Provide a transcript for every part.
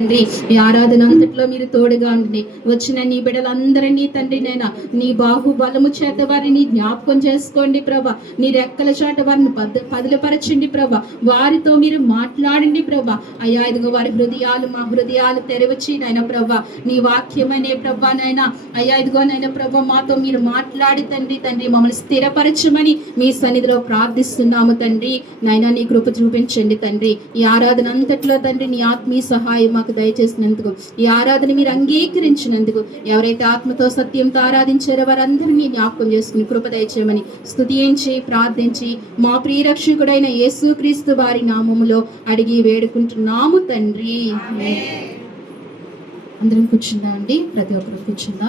తండ్రి ఈ ఆరాధన అంతట్లో మీరు తోడుగా ఉండండి. వచ్చిన నీ బిడ్డలందరినీ తండ్రి నేను నీ బాహుబలము చేత వారిని జ్ఞాపకం చేసుకోండి ప్రభా. నీ రెక్కల చాట వారిని పదిలపరచండి ప్రభా. వారితో మీరు మాట్లాడండి ప్రభా. అయ్యా ఇదిగో వారి హృదయాలు మా హృదయాలు తెరవచ్చి నాయన ప్రభా. నీ వాక్యమనే ప్రభా నైనా అయ్యా ఇదిగో నైనా ప్రభా మాతో మీరు మాట్లాడి తండ్రి మమ్మల్ని స్థిరపరచమని మీ సన్నిధిలో ప్రార్థిస్తున్నాము తండ్రి. నైనా నీ కృప చూపించండి తండ్రి. ఈ ఆరాధన అంతట్లో తండ్రి నీ ఆత్మీయ సహాయం దయచేసినందుకు, ఈ ఆరాధన మీరు అంగీకరించినందుకు, ఎవరైతే ఆత్మతో సత్యంతో ఆరాధించారో వారందరినీ జ్ఞాపకం చేసుకుని కృప దయచేయమని స్తుతించి ప్రార్థించి మా ప్రియరక్షకుడైన యేసుక్రీస్తు వారి నామములో అడిగి వేడుకుంటున్నాము తండ్రి. అందరం కూర్చుందా అండి? ప్రతి ఒక్కరు కూర్చుందా?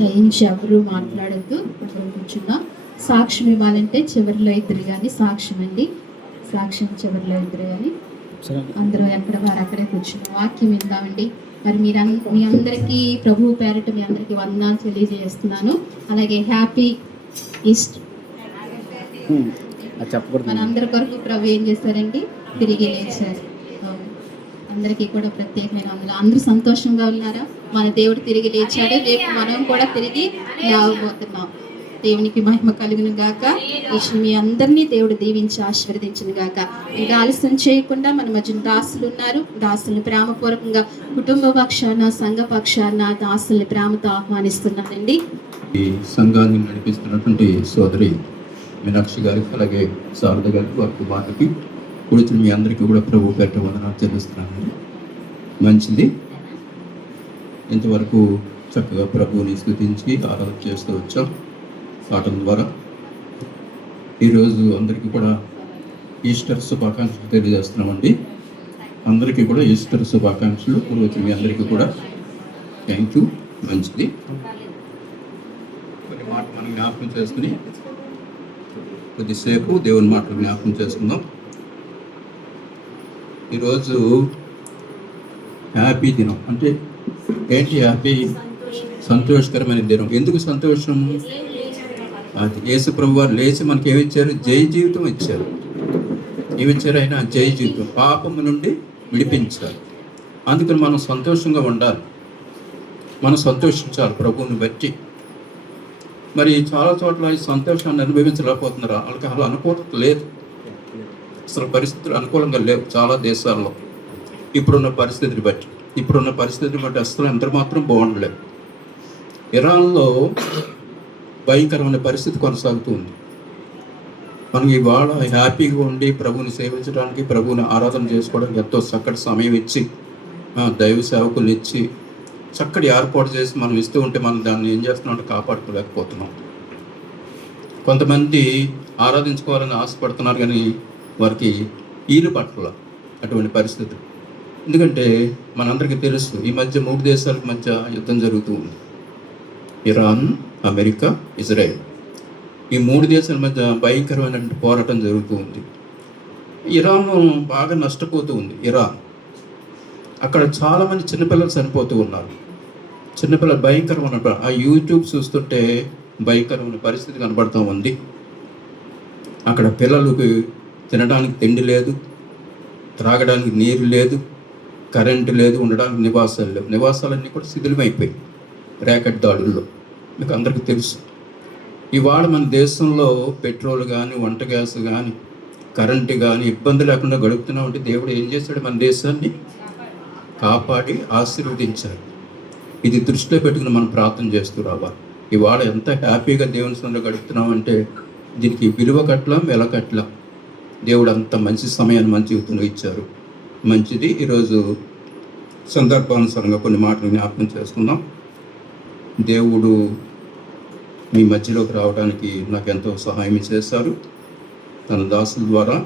దయించి ఎవరు మాట్లాడద్దు, అందరం కూర్చుందా. సాక్ష్యం ఇవ్వాలంటే చివరిలో ఇద్దరు కానీ సాక్ష్యం అండి, సాక్ష్యం చివరిలో ఇద్దరు కానీ అందరూ ఎక్కడ వారు అక్కడే కూర్చున్న వాక్యం విందామండి. మరి మీ అందరికీ ప్రభు పేరట మీ అందరికీ వందనాలు తెలియజేస్తున్నాను. అలాగే హ్యాపీ ఈస్టర్. మన అందరి కొరకు ప్రభు ఏం చేశారండి? తిరిగి లేచారు. అందరికీ కూడా ప్రత్యేకమైన అందరూ సంతోషంగా ఉన్నారా? మన దేవుడు తిరిగి లేచాడు. రేపు మనం కూడా తిరిగి లేవబోతున్నాం. దేవునికి మహిమ కలుగును గాక. మీ అందరినీ దేవుడు దీవించి ఆశీర్వదించును గాక. ఇంకా ఆలస్యం చేయకుండా మన మధ్య దాసులు ఉన్నారు. దాసుల్ని ప్రేమపూర్వకంగా కుటుంబ పక్షాన సంఘ పక్షాన దాసుల్ని ప్రేమతో ఆహ్వానిస్తున్నానండి. ఈ సంఘాన్ని నడిపిస్తున్నటువంటి సోదరి మీనాక్షి గారికి, అలాగే శారద గారికి, వారి కుమారుడికి కూర్చుని మీ అందరికీ కూడా ప్రభు పేట వందనాలు చెల్లిస్తున్నానండి. మంచిది. ఇంతవరకు చక్కగా ప్రభువుని స్తుతించి ఆరాధన చేస్తూ వచ్చాం పాఠం ద్వారా. ఈరోజు అందరికీ కూడా ఈస్టర్ శుభాకాంక్షలు తెలియజేస్తున్నామండి. అందరికీ కూడా ఈస్టర్ శుభాకాంక్షలు. రోజు మీ అందరికీ కూడా థ్యాంక్ యూ. మంచిది. కొన్ని మాట మనం జ్ఞాపకం చేసుకుని కొద్దిసేపు దేవుని మాటలు జ్ఞాపకం చేసుకుందాం. ఈరోజు హ్యాపీ దినం. అంటే ఏంటి హ్యాపీ? సంతోషకరమైన దినం. ఎందుకు సంతోషం? అది యేసు ప్రభు వారు లేచి మనకి ఏమిచ్చారు? జై జీవితం ఇచ్చారు. ఏమిచ్చారు? ఆయన జై జీవితం, పాపము నుండి విడిపించారు. అందుకని మనం సంతోషంగా ఉండాలి, మనం సంతోషించాలి ప్రభువుని బట్టి. మరి చాలా చోట్ల ఈ సంతోషాన్ని అనుభవించలేకపోతున్నారు. వాళ్ళకి అలా అనుకూలత లేదు, అసలు పరిస్థితులు అనుకూలంగా లేవు చాలా దేశాల్లో. ఇప్పుడున్న పరిస్థితిని బట్టి అసలు ఎంత మాత్రం బాగుండలేదు. ఇరాన్లో భయంకరమైన పరిస్థితి కొనసాగుతుంది. మనం ఇవాళ హ్యాపీగా ఉండి ప్రభువుని సేవించడానికి, ప్రభువుని ఆరాధన చేసుకోవడానికి ఎంతో చక్కటి సమయం ఇచ్చి, దైవ సేవకులు ఇచ్చి చక్కటి ఏర్పాటు చేసి మనం ఇస్తూ ఉంటే మనం దాన్ని ఏం చేస్తున్నామంటే కాపాడుకోలేకపోతున్నాం. కొంతమంది ఆరాధించుకోవాలని ఆశపడుతున్నారు, కానీ వారికి ఈలు పట్ల అటువంటి పరిస్థితులు. ఎందుకంటే మనందరికీ తెలుసు, ఈ మధ్య 3 దేశాల మధ్య యుద్ధం జరుగుతూ ఉంది. Iran, America, Israel. ఈ 3 దేశాల మధ్య భయంకరమైన పోరాటం జరుగుతూ ఉంది. ఇరాన్ బాగా నష్టపోతూ ఉంది. ఇరాన్ అక్కడ చాలామంది చిన్నపిల్లలు చనిపోతూ ఉన్నారు. చిన్నపిల్లలు భయంకరమైన, ఆ యూట్యూబ్ చూస్తుంటే భయంకరమైన పరిస్థితి కనబడుతూ ఉంది. అక్కడ పిల్లలకి తినడానికి తిండి లేదు, త్రాగడానికి నీరు లేదు, కరెంటు లేదు, ఉండడానికి నివాసాలు లేవు. నివాసాలన్నీ కూడా శిథిలమైపోయాయి ర్యాకెట్ దాడుల్లో. మీకు అందరికీ తెలుసు. ఇవాళ మన దేశంలో పెట్రోల్ కానీ, వంట గ్యాస్ కానీ, కరెంటు కానీ ఇబ్బంది లేకుండా గడుపుతున్నామంటే దేవుడు ఏం చేశాడు? మన దేశాన్ని కాపాడి ఆశీర్వదించాడు. ఇది దృష్టిలో పెట్టుకుని మనం ప్రార్థన చేస్తూ రావాలి. ఇవాళ ఎంత హ్యాపీగా దేవుని సన్నిధిలో గడుపుతున్నామంటే దీనికి విలువ కట్టలం, వెల కట్టలం. దేవుడు అంత మంచి సమయాన్ని మన జీవితంలో ఇచ్చారు. మంచిది. ఈరోజు సందర్భానుసారంగా కొన్ని మాటలు జ్ఞాపకం చేసుకుందాం. దేవుడు మీ మధ్యలోకి రావడానికి నాకు ఎంతో సహాయం చేశారు. తన దాసుల ద్వారా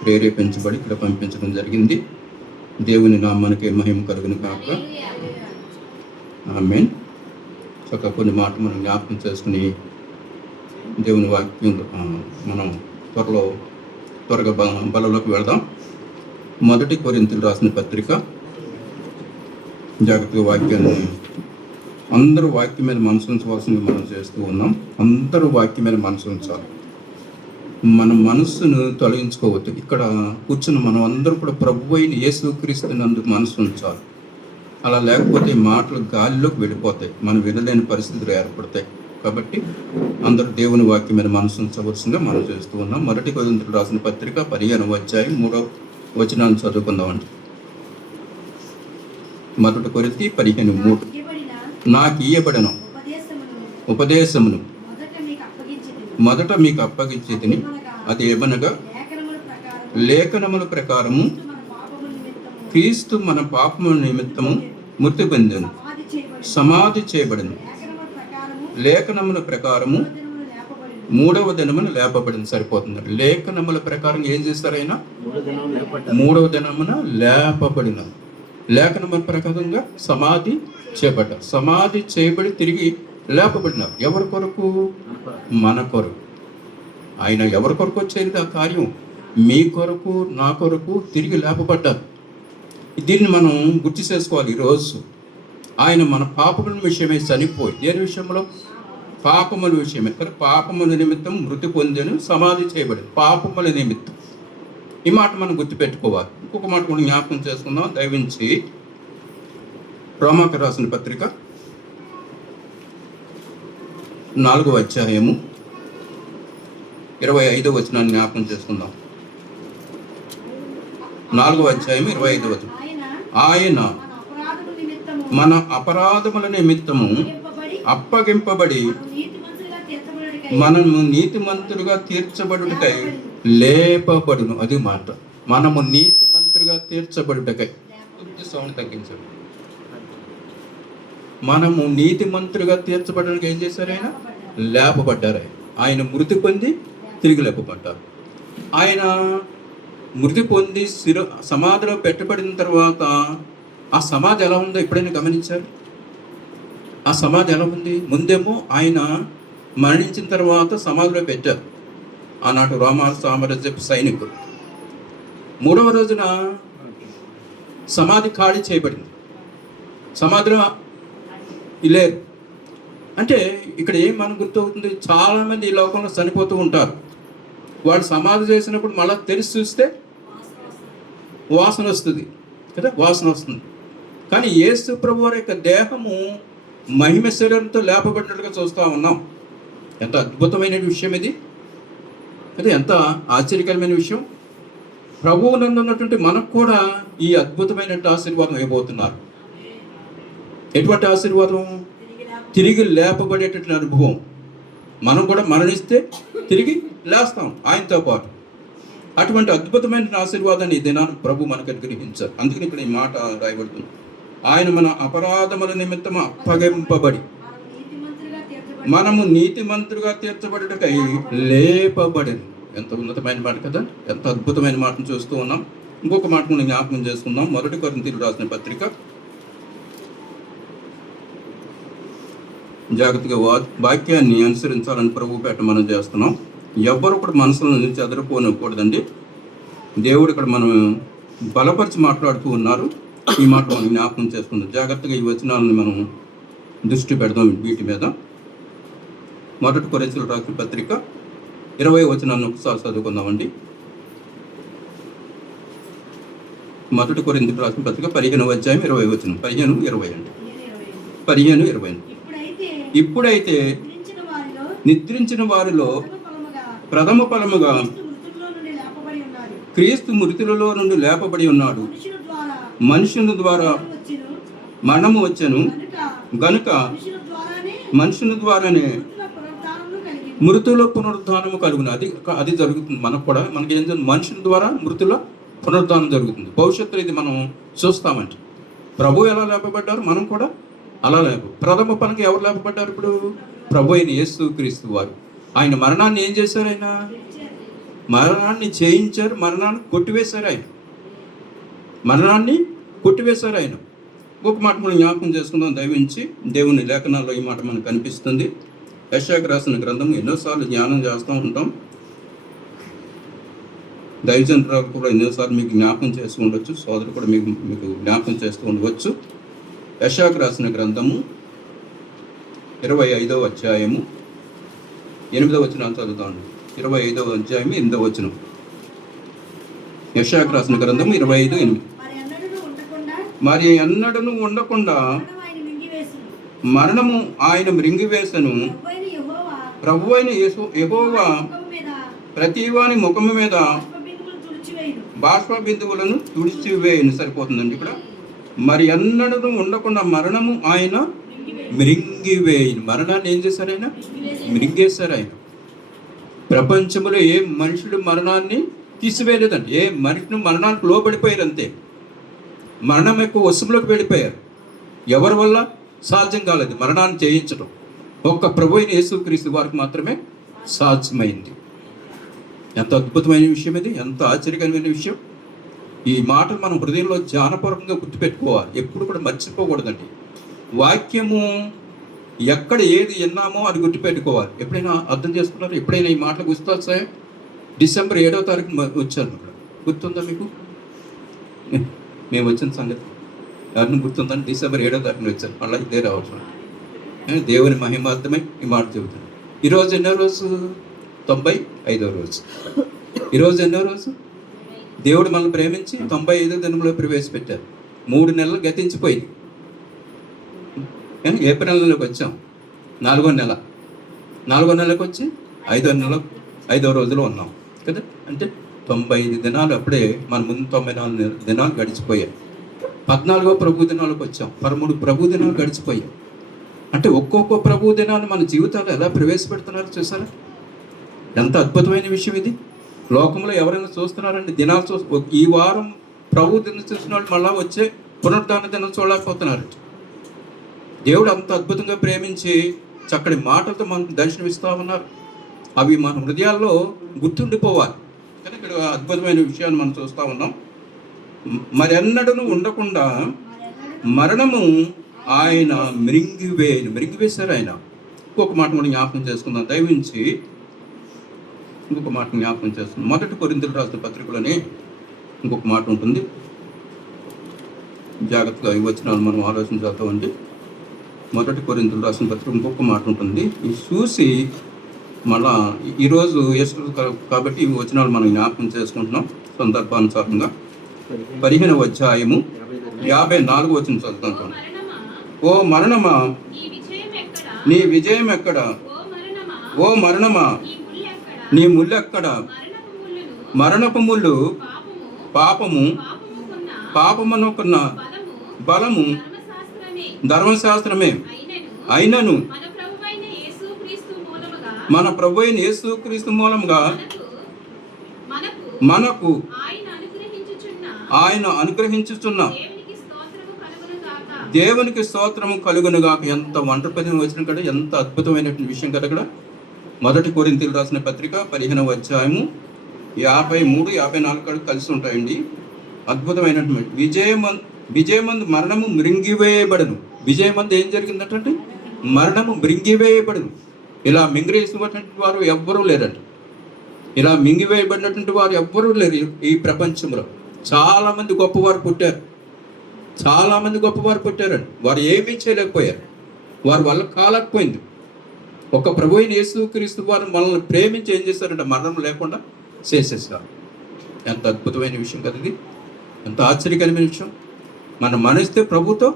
ప్రేరేపించబడి ఇక్కడ పంపించడం జరిగింది. దేవుని నామానికి మహిమ కలుగును కాక. ఆమేన్. చక్కగా కొన్ని మాటలు మనం జ్ఞాపకం చేసుకుని దేవుని వాక్యం మనం త్వరగా బలంలోకి వెళదాం. 1 కొరింథీయులకు రాసిన పత్రిక. జాగ్రత్తగా వాక్యాన్ని, అందరూ వాక్యం మీద మనసు ఉంచవలసింది మనం చేస్తూ ఉన్నాం. అందరూ వాక్యం మీద మనసు ఉంచాలి. మన మనస్సును తొలగించుకోవద్దు. ఇక్కడ కూర్చున్న మనం అందరూ కూడా ప్రభు అయిన యేసుక్రీస్తునందు మనసు ఉంచాలి. అలా లేకపోతే ఈ మాటలు గాలిలోకి వెళ్ళిపోతాయి, మనం వినలేని పరిస్థితులు ఏర్పడతాయి. కాబట్టి అందరూ దేవుని వాక్యం మీద మనసు ఉంచవలసిందిగా మనం చేస్తూ ఉన్నాం. 1 కొరింథీయులకు రాసిన పత్రిక 15వ అధ్యాయం 3వ వచనాన్ని చదువుకుందామండి. 1 కొరింథీ 15:3 నాకు ఇయ్యబడిన ఉపదేశమును మొదట మీకు అప్పగించేదిని, అది ఏమనగా లేఖనముల ప్రకారము క్రీస్తు మన పాపముల నిమిత్తము మృతి పొందెను, సమాధి చేయబడెను, లేఖనముల ప్రకారము 3వ దినమున లేపబడింది. సరిపోతుంది. లేఖనముల ప్రకారం ఏం చేస్తారైనా 3వ దినమున లేపబడిన, లేఖనముల ప్రకారంగా సమాధి చేయబడ్డారు. సమాధి చేయబడి తిరిగి లేపబడినారు. ఎవరి కొరకు? మన కొరకు. ఆయన ఎవరి కొరకు వచ్చేది ఆ కార్యం? మీ కొరకు, నా కొరకు తిరిగి లేపబడ్డారు. దీన్ని మనం గుర్తు చేసుకోవాలి. ఈరోజు ఆయన మన పాపముల విషయమే చనిపోయి, దేని విషయంలో? పాపముల విషయమే. కానీ పాపముల నిమిత్తం మృతి పొందెను, సమాధి చేయబడి, పాపముల నిమిత్తం. ఈ మాట మనం గుర్తుపెట్టుకోవాలి. ఇంకొక మాట కూడా జ్ఞాపకం చేసుకుందాం దయవించి. రోమాకు రాసిన పత్రిక 4వ అధ్యాయము 25వ వచనాన్ని జ్ఞాపకం చేసుకుందాం. 4వ అధ్యాయం 25వ వచనం. ఆయన మన అపరాధముల నిమిత్తము అప్పగింపబడి మనము నీతిమంతులుగా తీర్చబడుటకై లేపబడును. అది మాట. మనము నీతిమంతులుగా తీర్చబడుటకై. సౌండ్ తగ్గించండి. మనము నీతిమంతులుగా తీర్చబడడానికి ఏం చేశారు? ఆయన లేపబడ్డారు. ఆయన మృతి పొంది తిరిగి లేపబడ్డారు. ఆయన మృతి పొంది సమాధిలో పెట్టబడిన తర్వాత ఆ సమాధి ఎలా ఉందో ఎప్పుడైనా గమనించారు? ఆ సమాధి ఎలా ఉంది? ముందేమో ఆయన మరణించిన తర్వాత సమాధిలో పెట్టారు ఆనాటి రోమా సామ్రాజ్యపు సైనికులు. 3వ రోజున సమాధి ఖాళీ చేయబడింది. సమాధిలో లేరు. అంటే ఇక్కడ ఏం మనకు గుర్తవుతుంది? చాలామంది ఈ లోకంలో చనిపోతూ ఉంటారు. వాళ్ళు సమాధి చేసినప్పుడు మళ్ళీ తెరిచి చూస్తే వాసన వస్తుంది కదా, వాసన వస్తుంది. కానీ యేసు ప్రభు వారి యొక్క దేహము మహిమ శరీరంతో లేపబడినట్టుగా చూస్తూ ఉన్నాం. ఎంత అద్భుతమైన విషయం ఇది కదా, ఎంత ఆశ్చర్యకరమైన విషయం. ప్రభువు నందు ఉన్నటువంటి మనకు కూడా ఈ అద్భుతమైన ఆశీర్వాదం ఇవ్వబోతున్నారు. ఎటువంటి ఆశీర్వాదం? తిరిగి లేపబడేటటువంటి అనుభవం. మనం కూడా మరణిస్తే తిరిగి లేస్తాం ఆయనతో పాటు. అటువంటి అద్భుతమైన ఆశీర్వాదాన్ని ఈ దినాన్ని ప్రభు మనకు అనుగ్రహించారు. అందుకని ఇక్కడ ఈ మాట రాయబడుతుంది. ఆయన మన అపరాధముల నిమిత్తం అప్పగింపబడి మనము నీతిమంతులుగా తీర్చబడుటకై లేపబడెను. ఎంత ఉన్నతమైన మాట కదా, ఎంత అద్భుతమైన మాటను చూస్తూ ఉన్నాం. ఇంకొక మాట మనం జ్ఞాపకం చేసుకుందాం. 1 కొరింథీయులకు రాసిన పత్రిక. జాగ్రత్తగా వాక్యాన్ని అనుసరించాలని ప్రభు పేట మనం చేస్తున్నాం. ఎవ్వరు కూడా మనసులో నుంచి చెదరిపోనకూడదండి. దేవుడు ఇక్కడ మనం బలపరిచి మాట్లాడుతూ ఉన్నారు. ఈ మాట మనం జ్ఞాపకం చేసుకుందాం. జాగ్రత్తగా ఈ వచనాలను మనం దృష్టి పెడదాం వీటి మీద. 1 కొరింథీయులకు రాసిన పత్రిక 20వ వచనాన్ని ఒకసారి చదువుకుందామండి. 1 కొరింథీయులకు రాసిన పత్రిక 15వ అధ్యాయం 20వ వచనం. 15:20 అండి. 15:20. ఇప్పుడైతే నిద్రించిన వారిలో ప్రథమ ఫలముగా క్రీస్తు మృతులలో నుండి లేపబడి ఉన్నాడు. మనుషుని ద్వారా మరణము వచ్చెను గనుక మనుషుని ద్వారానే మృతుల పునరుద్ధానము కలుగును. అది జరుగుతుంది మనకు కూడా. మనకి ఏం జరుగుతుంది? మనుషుని ద్వారా మృతుల పునరుద్ధానం జరుగుతుంది. భవిష్యత్తులో ఇది మనం చూస్తామంటే ప్రభు ఎలా లేపబడ్డారు, మనం కూడా అలా ప్రథమ పనికి ఎవరు లేపబడ్డారు? ఇప్పుడు ప్రభు అయిన యేసు క్రీస్తు వారు. ఆయన మరణాన్ని ఏం చేశారు? ఆయన మరణాన్ని చేయించారు, మరణాన్ని కొట్టివేశారు. ఆయన మరణాన్ని కొట్టివేశారు. ఆయన ఒక మాట మనం జ్ఞాపకం చేసుకుందాం దయవించి. దేవుని లేఖనాల్లో ఈ మాట మనకు కనిపిస్తుంది. యెషయాకు రాసిన గ్రంథం ఎన్నోసార్లు ధ్యానం చేస్తూ ఉంటాం. దైవజనులు కూడా ఎన్నోసార్లు మీకు జ్ఞాపకం చేస్తూ ఉండొచ్చు, సోదరులు కూడా మీకు జ్ఞాపకం చేస్తూ ఉండవచ్చు. యెషయాకు రాసిన గ్రంథము 25వ అధ్యాయము 8వ వచనాన్ని చదువుతాను. 25వ అధ్యాయం 8వ వచనం. యెషయాకు రాసిన గ్రంథం 25:8. మరి ఎన్నడను ఉండకుండా మరణము ఆయన మృంగివేసెను. ప్రభువైన యెహోవా ప్రతివాని ముఖము మీద బాష్ప బిందువులను తుడిచివేయను. సరిపోతుందండి ఇక్కడ. మరి ఎన్నడను ఉండకుండా మరణము ఆయన మృంగివేయను. మరణాన్ని ఏం చేశారు ఆయన? మృంగేశారు ఆయన. ప్రపంచంలో ఏ మనుషుడు మరణాన్ని తీసివేయలేదండి. ఏ మనుషులు మరణానికి లోబడిపోయారు అంతే. మరణం యొక్క వశంలోకి వెళ్ళిపోయారు. ఎవరి వల్ల సాధ్యం కాలేదు మరణాన్ని జయించడం. ఒక్క ప్రభువైన యేసుక్రీస్తు వారికి మాత్రమే సాధ్యమైంది. ఎంత అద్భుతమైన విషయం ఇది, ఎంత ఆశ్చర్యకరమైన విషయం. ఈ మాటలు మనం హృదయంలో ధ్యానపూర్వకంగా గుర్తుపెట్టుకోవాలి, ఎప్పుడు కూడా మర్చిపోకూడదండి. వాక్యము ఎక్కడ ఏది విన్నామో అది గుర్తుపెట్టుకోవాలి. ఎప్పుడైనా అర్థం చేసుకున్నారు? ఎప్పుడైనా ఈ మాటలు గుర్తొస్తాయా? డిసెంబర్ 7వ తారీఖు వచ్చాను ఇక్కడ. గుర్తుందా మీకు? మేము వచ్చిన సంగతి ఎవరిని గుర్తుందని? డిసెంబర్ 7వ తారీఖున వచ్చాను. మళ్ళీ ఇదే రావచ్చు. దేవుని మహిమార్థమై ఈ మాట చెబుతాను. ఈరోజు ఎన్నో రోజు? 95వ రోజు. ఈరోజు ఎన్నో రోజు? దేవుడు మనల్ని ప్రేమించి 95వ దినంలో ప్రవేశపెట్టారు. 3 నెలలు గతించిపోయింది. ఏప్రిల్ నెలలోకి వచ్చాం. 4వ నెల. 4వ నెలకు వచ్చి 5వ రోజులో ఉన్నాం కదా. అంటే 95 దినాలు అప్పుడే మన ముందు 94 దినాలు గడిచిపోయాయి. 14వ ప్రభు దినాలకు వచ్చాం. 13 ప్రభు దినాలు గడిచిపోయాయి. అంటే ఒక్కొక్క ప్రభు దినాన్ని మన జీవితాలు ఎలా ప్రవేశపెడుతున్నారు చూసారా? ఎంత అద్భుతమైన విషయం ఇది. లోకంలో ఎవరైనా చూస్తున్నారండి దినాలు ఈ వారం ప్రభు దినం చూసిన వాళ్ళు మళ్ళా వచ్చే పునరుద్ధాన దినం చూడలేకపోతున్నారు. దేవుడు అంత అద్భుతంగా ప్రేమించి చక్కటి మాటలతో మనకు దర్శనమిస్తూ ఉన్నారు. అవి మన హృదయాల్లో గుర్తుండిపోవాలి. కానీ ఇక్కడ అద్భుతమైన విషయాన్ని మనం చూస్తూ ఉన్నాం. మరెన్నడను ఉండకుండా మరణము ఆయన మృంగివేశారు ఆయన. ఇంకొక మాట కూడా జ్ఞాపకం చేసుకుందాం దయవించి. ఇంకొక మాట జ్ఞాపకం చేస్తున్నాం. 1 కొరింథీయులకు రాసిన పత్రికలోనే ఇంకొక మాట ఉంటుంది. జాగ్రత్తగా ఈ వచనాలు మనం ఆలోచన చేద్దామండి. 1 కొరింథీయులకు రాసిన పత్రిక ఇంకొక మాట ఉంటుంది. ఇది చూసి మళ్ళా ఈరోజు కాబట్టి ఈ వచనాలు మనం జ్ఞాపకం చేసుకుంటున్నాం సందర్భానుసారంగా. 15వ అధ్యాయము 54వ వచనం చదువుతాం. ఓ మరణమా నీ విజయం ఎక్కడ? ఓ మరణమా నీ ముల్లెక్కడ? మరణపు ముళ్ళు పాపమునకున్న బలము ధర్మశాస్త్రమే అయినను మన ప్రభువైన యేసుక్రీస్తు మూలముగా మనకు ఆయన అనుగ్రహించుచున్న దేవునికి స్తోత్రము కలుగునుగాక. ఎంత వంటపదం వచ్చిన కదా, ఎంత అద్భుతమైనటువంటి విషయం కదా. ఇక్కడ 1 కొరింథీయులకు రాసిన పత్రిక 15వ అధ్యాయము 53, 54 కలిసి ఉంటాయండి. అద్భుతమైనటువంటి విజయమందు మరణము మృంగివేయబడను. విజయమందు ఏం జరిగిందంటే మరణము మృంగివేయబడను. ఇలా మింగివేసినటువంటి వారు ఎవ్వరూ లేరంట. ఇలా మింగివేయబడినటువంటి వారు ఎవ్వరూ లేరు ఈ ప్రపంచంలో. చాలామంది గొప్పవారు పుట్టారు. చాలామంది గొప్పవారు పుట్టారండి. వారు ఏమీ చేయలేకపోయారు. వారి వల్ల కాలేకపోయింది. ఒక ప్రభువైన యేసుక్రీస్తు వారు మనల్ని ప్రేమించి ఏం చేశారంటే మరణం లేకుండా చేసేసారు. ఎంత అద్భుతమైన విషయం కదా ఇది. ఎంత ఆశ్చర్యకరమైన విషయం. మనం మనిస్తే ప్రభుతో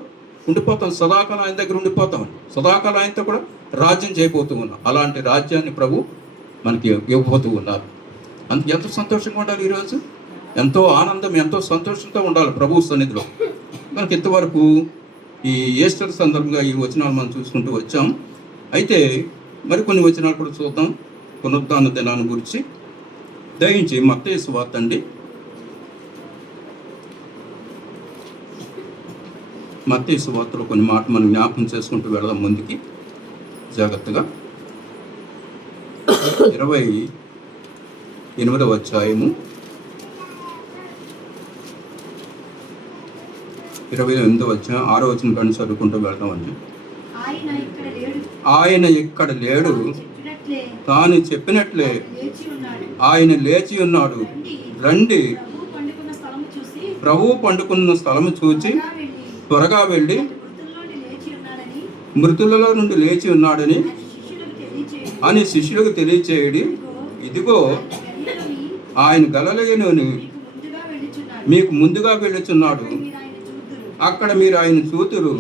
ఉండిపోతాం. సదాకాలం ఆయన దగ్గర ఉండిపోతాం. సదాకాలం ఆయనతో కూడా రాజ్యం చేయబోతూ ఉన్నాం. అలాంటి రాజ్యాన్ని ప్రభు మనకి ఇవ్వబోతూ ఉన్నారు. ఎంత సంతోషంగా ఉండాలి ఈరోజు. ఎంతో ఆనందం, ఎంతో సంతోషంతో ఉండాలి ప్రభు సన్నిధిలో. మనకి ఇంతవరకు ఈ ఈస్టర్ సందర్భంగా ఈ వచనాలు మనం చూసుకుంటూ వచ్చాం. అయితే మరికొన్ని వచనాలు కూడా చూద్దాం పునరుద్ధాన దినాన్ని గురించి. దయించి మత్తయి సువార్త అండి. మత్తయి సువార్తలో కొన్ని మాటలు మనం జ్ఞాపకం చేసుకుంటూ వెళదాం ముందుకి జాగ్రత్తగా. 28వ అధ్యాయము 28వ అధ్యాయం 6వ వచనం కానీ చదువుకుంటూ వెళ్దామండి. ఆయన ఇక్కడ లేడు, తాను చెప్పినట్లే ఆయన లేచి ఉన్నాడు. రండి, ప్రభువు పండుకున్న స్థలము చూచి త్వరగా వెళ్ళి మృతులలో నుండి లేచి ఉన్నాడని అని శిష్యులకు తెలియచేయడి. ఇదిగో గలిలయలోని ఆయన గలిలయలోని మీకు ముందుగా వెళ్ళుచున్నాడు. మీకు ముందుగా వెళ్ళుచున్నాడు. మీరు ఆయన చూద్దురు. అక్కడ మీరు ఆయన చూతురు.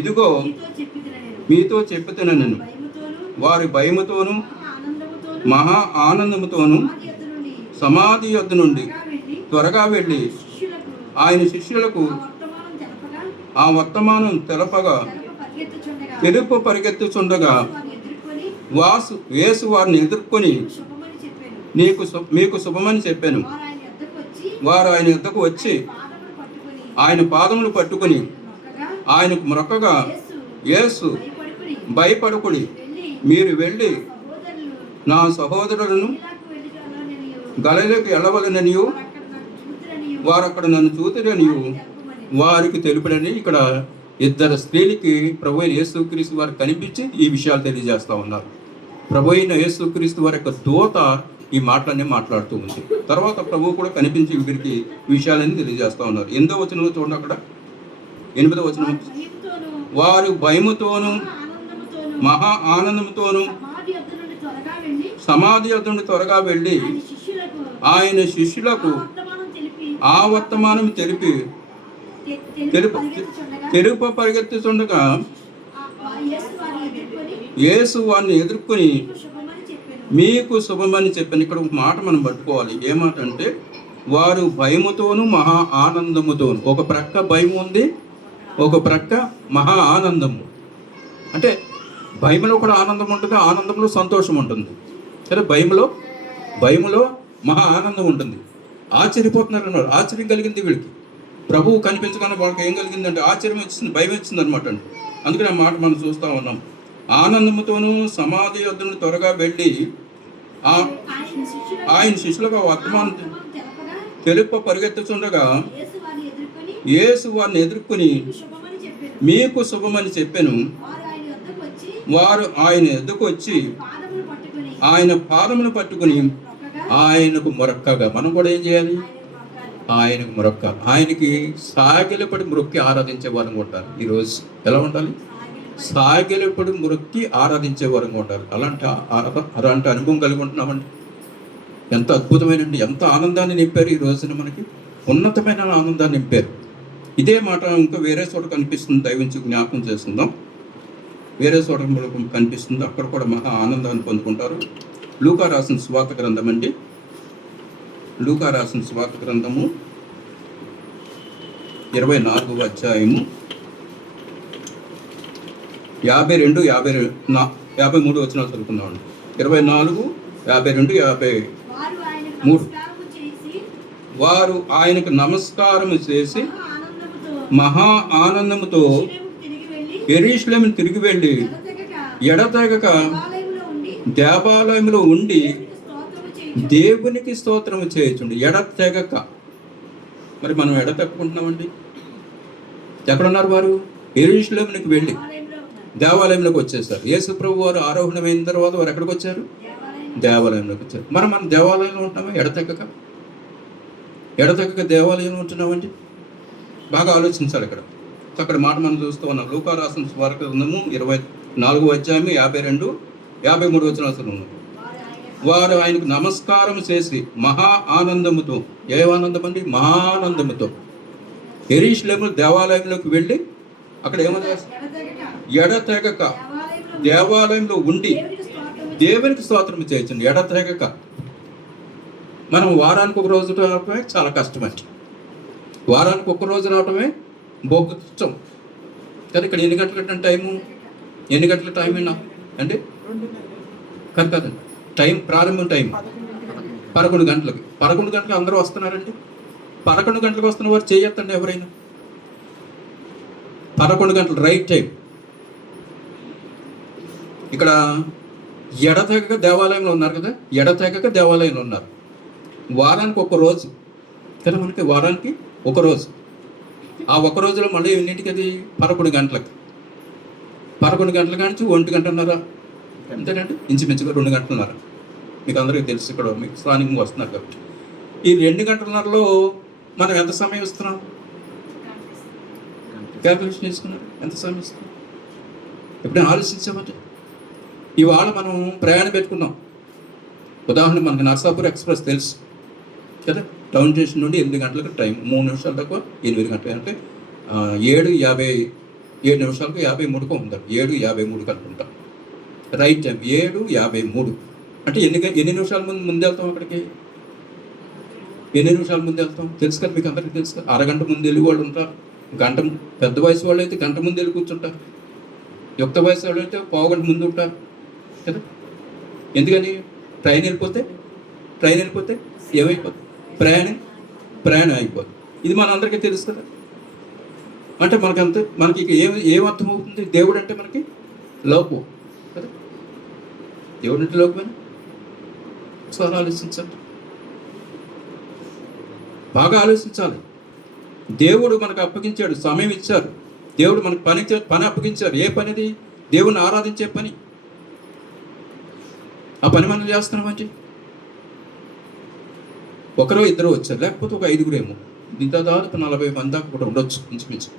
ఇదిగో మీతో చెప్పిదిరా నేను. మీతో చెప్పుతున్నాను. భయముతోను వారి భయముతోను ఆనందముతోను మహా ఆనందముతోను సమాధి యొద్ద నుండి సమాధి యొద్ద నుండి త్వరగా వెళ్ళి త్వరగా వెళ్ళి శిష్యులకు ఆయన శిష్యులకు ఆ వర్తమానం తెలపగా పరిగెత్తుచుండగా తెలుపు పరిగెత్తుచుండగా వారిని ఎదుర్కొని యేసు వారిని ఎదుర్కొని శుభమని చెప్పాను. మీకు శుభమని చెప్పాను. వారు ఆయన యొద్దకు వచ్చి వారు ఆయన యొద్దకు వచ్చి ఆయన పాదములు పట్టుకొని ఆయన పాదములు పట్టుకుని మొక్కగా ఆయనకు మొరకగా యేసు భయపడుకుని భయపడకుడి, వెళ్ళి మీరు వెళ్ళి సహోదరులు నా సహోదరులను ఇలాకు వెళ్ళగలననియు గలిలయకు వెళ్ళవలననియు వారు అక్కడ నన్ను చూతురనియు వారు అక్కడ నన్ను చూతురనియు వారికి తెలుపుడని ఇక్కడ ఇద్దరు స్త్రీలకి ప్రభు అయిన యేసుక్రీస్తు వారికి కనిపించి ఈ విషయాలు తెలియజేస్తా ఉన్నారు. ప్రభు అయిన యేసుక్రీస్తు వారి యొక్క దూత ఈ మాటలన్నీ మాట్లాడుతూ ఉంది. తర్వాత ప్రభువు కూడా కనిపించి వీరికి ఈ విషయాలన్నీ తెలియజేస్తా ఉన్నారు. 8వ వచనంలో చూడండి, అక్కడ 8వ వచనం. భయముతోను వారు భయముతోను ఆనందముతోను మహా ఆనందముతోను సమాధి యొద్ద నుండి త్వరగా వెళ్ళి సమాధి యొద్ద నుండి త్వరగా వెళ్ళి ఆయన శిష్యులకు ఆ వర్తమానం తెలిపి తెలుపు పరిగెత్తుచుండగా యేసు వారిని ఎదుర్కొని మీకు శుభమని చెప్పాను. ఇక్కడ ఒక మాట మనం పట్టుకోవాలి. ఏ మాట అంటే వారు భయముతోను మహా ఆనందముతోను. ఒక ప్రక్క భయం ఉంది, ఒక ప్రక్క మహా ఆనందము. అంటే భయములో కూడా ఆనందం ఉంటుంది, ఆనందంలో సంతోషం ఉంటుంది. సరే, భయములో మహా ఆనందం ఉంటుంది. ఆశ్చర్యపోతున్నారు అన్నారు. ఆశ్చర్యం కలిగింది వీళ్ళకి. ప్రభువు కనిపించగానే వాళ్ళకి ఏం కలిగిందంటే ఆశ్చర్యం వచ్చింది, భయం వచ్చింది అనమాట అండి. అందుకని ఆ మాట మనం చూస్తూ ఉన్నాం. ఆనందముతోనూ సమాధి యొద్దను త్వరగా వెళ్ళి ఆయన శిష్యులకు వర్తమానం తెలుప పరిగెత్తుచుండగా యేసు వారిని ఎదుర్కొని మీకు శుభమని చెప్పాను. వారు ఆయన ఎద్దుకు వచ్చి ఆయన పాదమును పట్టుకుని ఆయనకు మొరక్కగా, మనం కూడా ఏం చేయాలి? ఆయనకు మొరక్క, ఆయనకి సాగిలపడి మొక్కి ఆరాధించే వారంగా ఉంటారు. ఈరోజు ఎలా ఉండాలి? సాగిలపడి మొక్కి ఆరాధించే వారంగా ఉంటారు. అలాంటి అనుభవం కలిగి ఉంటున్నామండి. ఎంత అద్భుతమైనండి, ఎంత ఆనందాన్ని నింపారు ఈ రోజున. మనకి ఉన్నతమైన ఆనందాన్ని నింపారు. ఇదే మాట ఇంకా వేరే చోట కనిపిస్తుంది. దైవించి జ్ఞాపకం చేసుకుందాం. వేరే చోట కనిపిస్తుంది, అక్కడ కూడా మహా ఆనందాన్ని పొందుకుంటారు. లూకా రాసిన సువార్త గ్రంథం అండి. లూకా రాసిన సువార్త గ్రంథము 24వ అధ్యాయము 52, 53 వచనాలు చదువుకుందామండి. 24, 52, 53. వారు ఆయనకు నమస్కారం చేసి మహా ఆనందముతో యెరూషలేము తిరిగి వెళ్ళి ఎడతెగక దేవాలయంలో ఉండి దేవునికి స్తోత్రము చేయుచుండి. ఎడతెగక. మరి మనం ఎడతెక్కుంటున్నామండి. ఎక్కడున్నారు వారు? యెరూషలేమునికి వెళ్ళి దేవాలయంలోకి వచ్చేసారు. యేసు ప్రభు వారు ఆరోహణమైన తర్వాత వారు ఎక్కడికి వచ్చారు? దేవాలయంలోకి వచ్చారు. మనం దేవాలయంలో ఉంటున్నామా? ఎడతెగక దేవాలయంలో ఉంటున్నామండి. బాగా ఆలోచించాలి ఇక్కడ. అక్కడ మాట మనం చూస్తూ ఉన్నాం. లూకా రాసిన సువార్త గ్రంథము 24వ అధ్యాయం 52, 53 వచనాలు ఉన్నాం. వారు ఆయనకు నమస్కారం చేసి మహా ఆనందముతో, ఏ ఆనందం అండి? మహా ఆనందముతో యెరూషలేము దేవాలయంలోకి వెళ్ళి అక్కడ ఏమన్నా ఎడతెగక దేవాలయంలో ఉండి దేవునికి స్తోత్రం చేయొచ్చండి. ఎడతెగక. మనం వారానికి ఒక రోజు రావటమే చాలా కష్టమండి. వారానికి ఒక రోజు రావటమే బొగ్గం. కానీ ఇక్కడ ఎన్ని గంటల టైము? ఎన్ని గంటల టైం అయినా అంటే కదండి. టైం ప్రారంభం టైం 11 గంటలకి. 11 గంటలకు అందరూ వస్తున్నారండి. 11 గంటలకు వస్తున్న వారు చేయొద్దండి ఎవరైనా. 11 గంటలు రైట్ టైం. ఇక్కడ ఎడతెగక దేవాలయంలో ఉన్నారు కదా, ఎడతెగక దేవాలయంలో ఉన్నారు. వారానికి ఒక రోజు కదా, మనకి వారానికి ఒక రోజు. ఆ ఒక రోజులో మళ్ళీ ఎన్నింటికి అది? 11 గంటలకు. 11 గంటల కానీ 1 గంటన్నర, అంతేనండి, ఇంచుమించుగా 2 గంటలన్నర. మీకు అందరికీ తెలుసు, ఇక్కడ మీకు స్థానికంగా వస్తున్నారు కాబట్టి. ఈ 2 గంటలన్నరలో మనం ఎంత సమయం ఇస్తున్నాం? క్యాల్కులేషన్ చేసుకున్నారు ఎంత సమయం ఇస్తున్నాం? ఎప్పుడైనా ఆలోచించామంటే ఇవాళ మనం ప్రయాణం పెట్టుకున్నాం. ఉదాహరణ మనకి నర్సాపూర్ ఎక్స్ప్రెస్ తెలుసు కదా, టౌన్ స్టేషన్ నుండి 8 గంటలకు టైం, 3 నిమిషాలు తక్కువ 8 గంటలు అంటే 7 నిమిషాలకు 53కు ఉందాం, 7:53 అనుకుంటాం రైట్ టైం, 7:53 అంటే ఎన్ని నిమిషాల ముందు వెళ్తాం అక్కడికి? ఎన్ని నిమిషాల ముందు వెళ్తాం తెలుసు కదా, మీకు అందరికీ తెలుసు కదా. అరగంట ముందు వెళ్ళి వాళ్ళు ఉంటారు, గంట, పెద్ద వయసు వాళ్ళు అయితే గంట ముందు వెళ్ళి కూర్చుంటారు, యుక్త వయసు వాళ్ళు అయితే పావుగంట ముందు ఉంటారు కదా. ఎందుకని? ట్రైన్ వెళ్ళిపోతే ఏమైపోతుంది? ప్రయాణం అయిపోతుంది. ఇది మన అందరికీ తెలుసు కదా. అంటే మనకి ఇక ఏం అర్థమవుతుంది? దేవుడు అంటే మనకి లోపం కదా, దేవుడు అంటే లోపమని ఒకసారి ఆలోచించండి, బాగా ఆలోచించాలి. దేవుడు మనకు అప్పగించాడు, సమయం ఇచ్చారు, దేవుడు మనకు పని అప్పగించారు. ఏ పనిది? దేవుని ఆరాధించే పని. ఆ పని మనం చేస్తున్నామంటే ఒకరో ఇద్దరు వచ్చారు, లేకపోతే ఒక 5గురేమో, దీంతో దాదాపు 40 మంది దాకా కూడా ఉండొచ్చు ఇంచుమించు.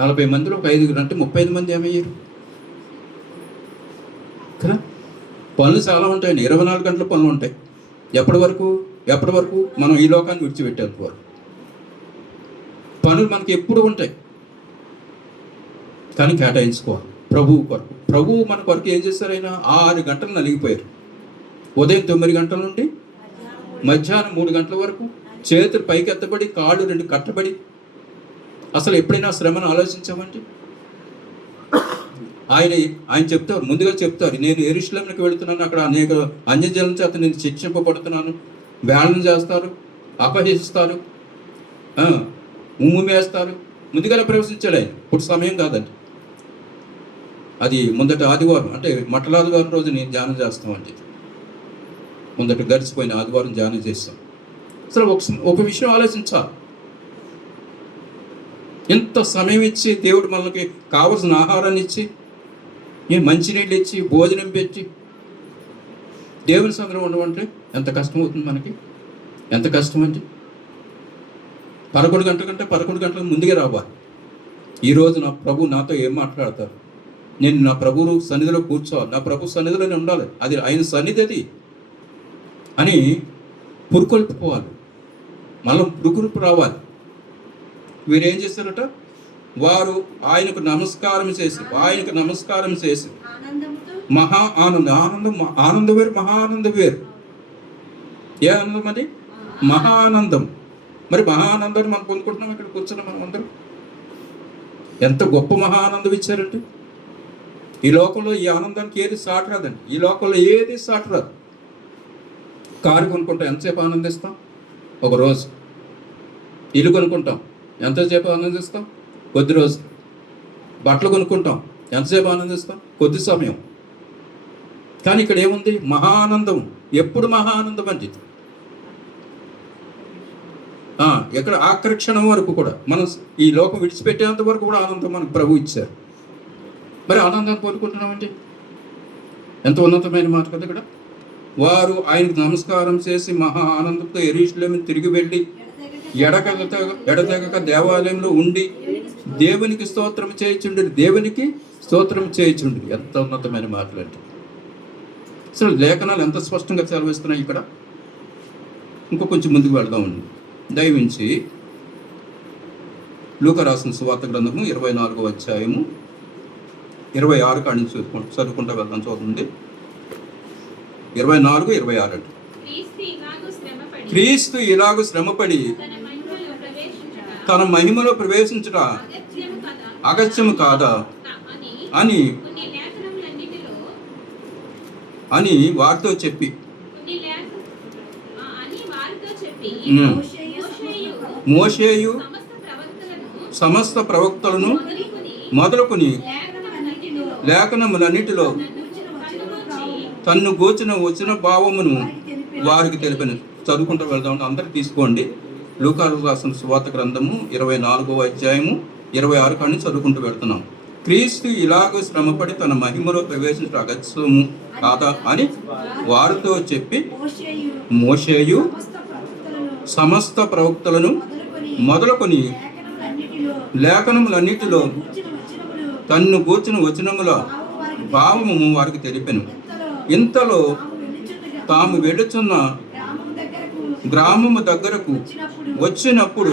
40 మందిలో ఒక 5గురు అంటే 35 మంది ఏమయ్యారు కదా. పనులు చాలా ఉంటాయండి, 24 గంటల పనులు ఉంటాయి. ఎప్పటి వరకు మనం ఈ లోకాన్ని విడిచిపెట్టేంత వరకు పనులు మనకి ఎప్పుడు ఉంటాయి, కానీ కేటాయించుకోవాలి ప్రభువు కొరకు. ప్రభువు మన కొరకు ఏం చేశారు? ఆయన 6 గంటలు నలిగిపోయారు. ఉదయం 9 గంటల నుండి మధ్యాహ్నం 3 గంటల వరకు చేతులు పైకి ఎత్తబడి, కాళ్ళు 2 కట్టబడి. అసలు ఎప్పుడైనా శ్రమను ఆలోచించామంటే ఆయన చెప్తారు, ముందుగా చెప్తారు, నేను యెరూషలేముకి వెళుతున్నాను, అక్కడ అనేక అన్యజనుల చేత నేను శిక్షింపబడుతున్నాను, వేళన చేస్తారు, అపహసిస్తారు, ఉమ్ము వేస్తారు. ముందుగా ప్రవేశించాడు ఆయన. ఇప్పుడు సమయం కాదండి, అది ముందట ఆదివారం అంటే మట్టల ఆదివారం రోజు నేను ధ్యానం చేస్తామండి. ముందట గడిచిపోయిన ఆదివారం ధ్యానం చేస్తాం. అసలు ఒక విషయం ఆలోచించాలి, ఎంత సమయం ఇచ్చి దేవుడు మనకి కావలసిన ఆహారాన్ని ఇచ్చి, మంచినీళ్ళు ఇచ్చి, భోజనం పెట్టి దేవుని సందర్భం ఉండమంటే ఎంత కష్టం అవుతుంది మనకి, ఎంత కష్టం అంటే 11 గంటల కంటే 11 గంటలకు ముందుగా రావాలి. ఈరోజు నా ప్రభు నాతో ఏం మాట్లాడతారు, నేను నా ప్రభు సన్నిధిలో కూర్చోవాలి, నా ప్రభు సన్నిధిలోనే ఉండాలి, అది ఆయన సన్నిధి అది అని పురుకొల్పుకోవాలి, మళ్ళీ పురుకురుపు రావాలి. వీరేం చేశారట? వారు ఆయనకు నమస్కారం చేసి మహా ఆనందం వేరు, మహా ఆనందం వేరు. ఏ ఆనందం అది? మహా ఆనందం. మరి మహా ఆనందాన్ని మనం పొందుకుంటున్నాం ఇక్కడ కూర్చున్నాం మనం అందరం. ఎంత గొప్ప మహా ఆనందం ఇచ్చారంటే, ఈ లోకంలో ఈ ఆనందానికి ఏది సాటి రాదండి, ఈ లోకంలో ఏది సాటి రాదు. కారు కొనుక్కుంటాం, ఎంతసేపు ఆనందిస్తాం? ఒక రోజు. ఇల్లు కొనుక్కుంటాం, ఎంతసేపు ఆనందిస్తాం? కొద్ది రోజు. బట్టలు కొనుక్కుంటాం, ఎంతసేపు ఆనందిస్తాం? కొద్ది సమయం. కానీ ఇక్కడ ఏముంది? మహా ఆనందం. ఎప్పుడు మహా ఆనందం అంటే ఎక్కడ ఆఖరి క్షణం వరకు కూడా, మనం ఈ లోకం విడిచిపెట్టేంత వరకు కూడా ఆనందం మనకు ప్రభు ఇచ్చారు. మరి ఆనందాన్ని కోరుకుంటున్నామంటే ఎంత ఉన్నతమైన మాట కదా. ఇక్కడ వారు ఆయనకు నమస్కారం చేసి మహా ఆనందంతో యెరూషలేముకు తిరిగి వెళ్ళి ఎడతెగక దేవాలయంలో ఉండి దేవునికి స్తోత్రం చేయుచుండి. ఎంత ఉన్నతమైన మాటలు అంటే అసలు లేఖనాలు ఎంత స్పష్టంగా సెలవిస్తున్నాయి ఇక్కడ. ఇంకో కొంచెం ముందుకు వెళ్దామండి. దయవించి లూకా రాసిన సువార్త గ్రంథము 24వ అధ్యాయము 26 కాడి నుంచి చదువుకుంటా వెళ్దాం. చదువుతుంది 24, 26 అంటే క్రీస్తు ఇలాగూ శ్రమపడి తన మహిమలో ప్రవేశించుట అగత్యము కాదా అని వారితో చెప్పి మోషేయు సమస్త ప్రవక్తలను మొదలుకొని లేఖనములన్నిటిలో తన్ను గూర్చిన వచ్చిన భావమును వారికి తెలిపిన. చదువుకుంటూ వెళ్దాం, అందరికి తీసుకోండి. లూకా రాసిన సువార్త గ్రంథము 24వ అధ్యాయము 26 కాడి చదువుకుంటూ వెళ్తున్నాం. క్రీస్తు ఇలాగ శ్రమపడి తన మహిమలో ప్రవేశించ అగత్యము కాదా అని వారితో చెప్పి మోషేయు సమస్త ప్రవక్తలను మొదలుకొని లేఖనములన్నిటిలో తన్ను గూర్చిన వచనముల భావము వారికి తెలిపెను. ఇంతలో తాము వెళుచున్న గ్రామం దగ్గరకు గ్రామము దగ్గరకు వచ్చినప్పుడు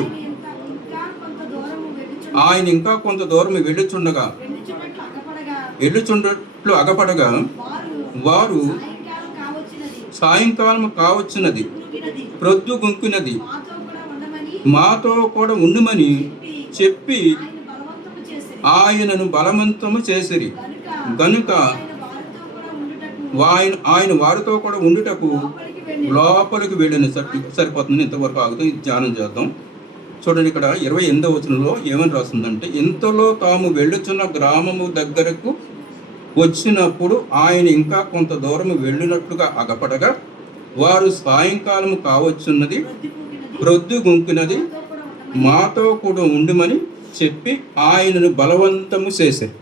ఆయన ఇంకా కొంత దూరం వెళ్ళుచుండగా వెళ్ళుచుండట్లు అగపడగా వారు సాయంకాలం కావచ్చినది ప్రొద్దు గుంకునది మాతో కూడా ఉండుమని చెప్పి ఆయనను బలవంతము చేసిరి గనుక ఆయన వారితో కూడా ఉండుటకు లోపలికి వెళ్ళిన సరిపోతుంది. ఇంతవరకు ఆగుతాం, ధ్యానం చేద్దాం. చూడండి, ఇక్కడ 28వ వచనంలో ఏమని రాస్తుందంటే, ఇంతలో తాము వెళ్ళుచున్న గ్రామము దగ్గరకు వచ్చినప్పుడు ఆయన ఇంకా కొంత దూరం వెళ్ళినట్లుగా అగపడగా వారు సాయంకాలం కావచ్చున్నది ప్రొద్దు గుంకినది మాతో కూడా ఉండుమని చెప్పి ఆయనను బలవంతము చేశారు.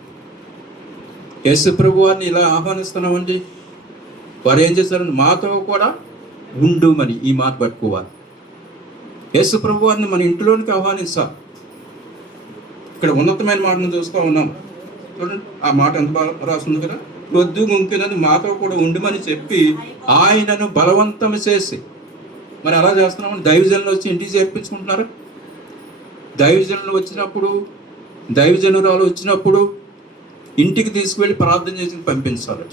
యేసు ప్రభు వారిని ఇలా ఆహ్వానిస్తున్నామండి. వారు ఏం చేశారంటే మాతో కూడా ఉండుమని ఈ మాట పట్టుకోవాలి. యేసు ప్రభు వారిని మన ఇంటిలోనికి ఆహ్వానించాలి. ఇక్కడ ఉన్నతమైన మాటను చూస్తూ ఉన్నాం. చూడండి, ఆ మాట ఎంత బాగా రాస్తుంది కదా, ప్రొద్దు గుంకినది మాతో కూడా ఉండుమని చెప్పి ఆయనను బలవంతం చేసి. మరి అలా చేస్తున్నామని దైవజనులు వచ్చి ఇంటికి చేర్పించుకుంటున్నారు. దైవజనులు వచ్చినప్పుడు, దైవజనురాలు వచ్చినప్పుడు ఇంటికి తీసుకువెళ్ళి ప్రార్థన చేసి పంపించాలి.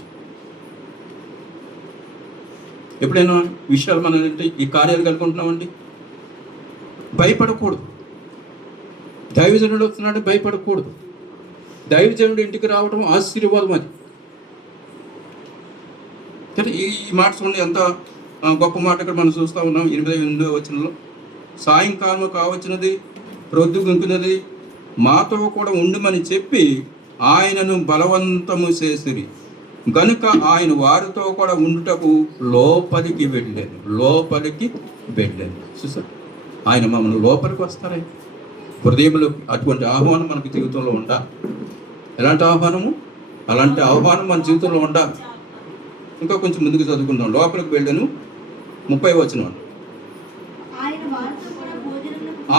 ఎప్పుడైనా విషయాలు మనం ఈ కార్యాలు కలుగుకుంటున్నామండి, భయపడకూడదు. దైవజనుడు వస్తున్నాడు, భయపడకూడదు. దైవజనుడు ఇంటికి రావడం ఆశీర్వాదం. అది కానీ ఈ మాట చూడండి, ఎంత గొప్ప మాట ఇక్కడ మనం చూస్తూ ఉన్నాం. 28వ వచనంలో సాయంకాలం కావచ్చినది ప్రొద్దు గుంకినది మాతో కూడా ఉండుమని చెప్పి ఆయనను బలవంతము చేసిరి గనుక ఆయన వారితో కూడా ఉండుటకు లోపలికి వెళ్ళాను. చూసారు, ఆయన మమ్మల్ని లోపలికి వస్తారే. హృదయంలో అటువంటి ఆహ్వానం మనకి జీవితంలో ఉండాలి. ఎలాంటి ఆహ్వానము? అలాంటి ఆహ్వానం మన జీవితంలో ఉండాలి. ఇంకా కొంచెం ముందుకు చదువుకుందాం. లోపలికి వెళ్ళాను 30వ వచనం.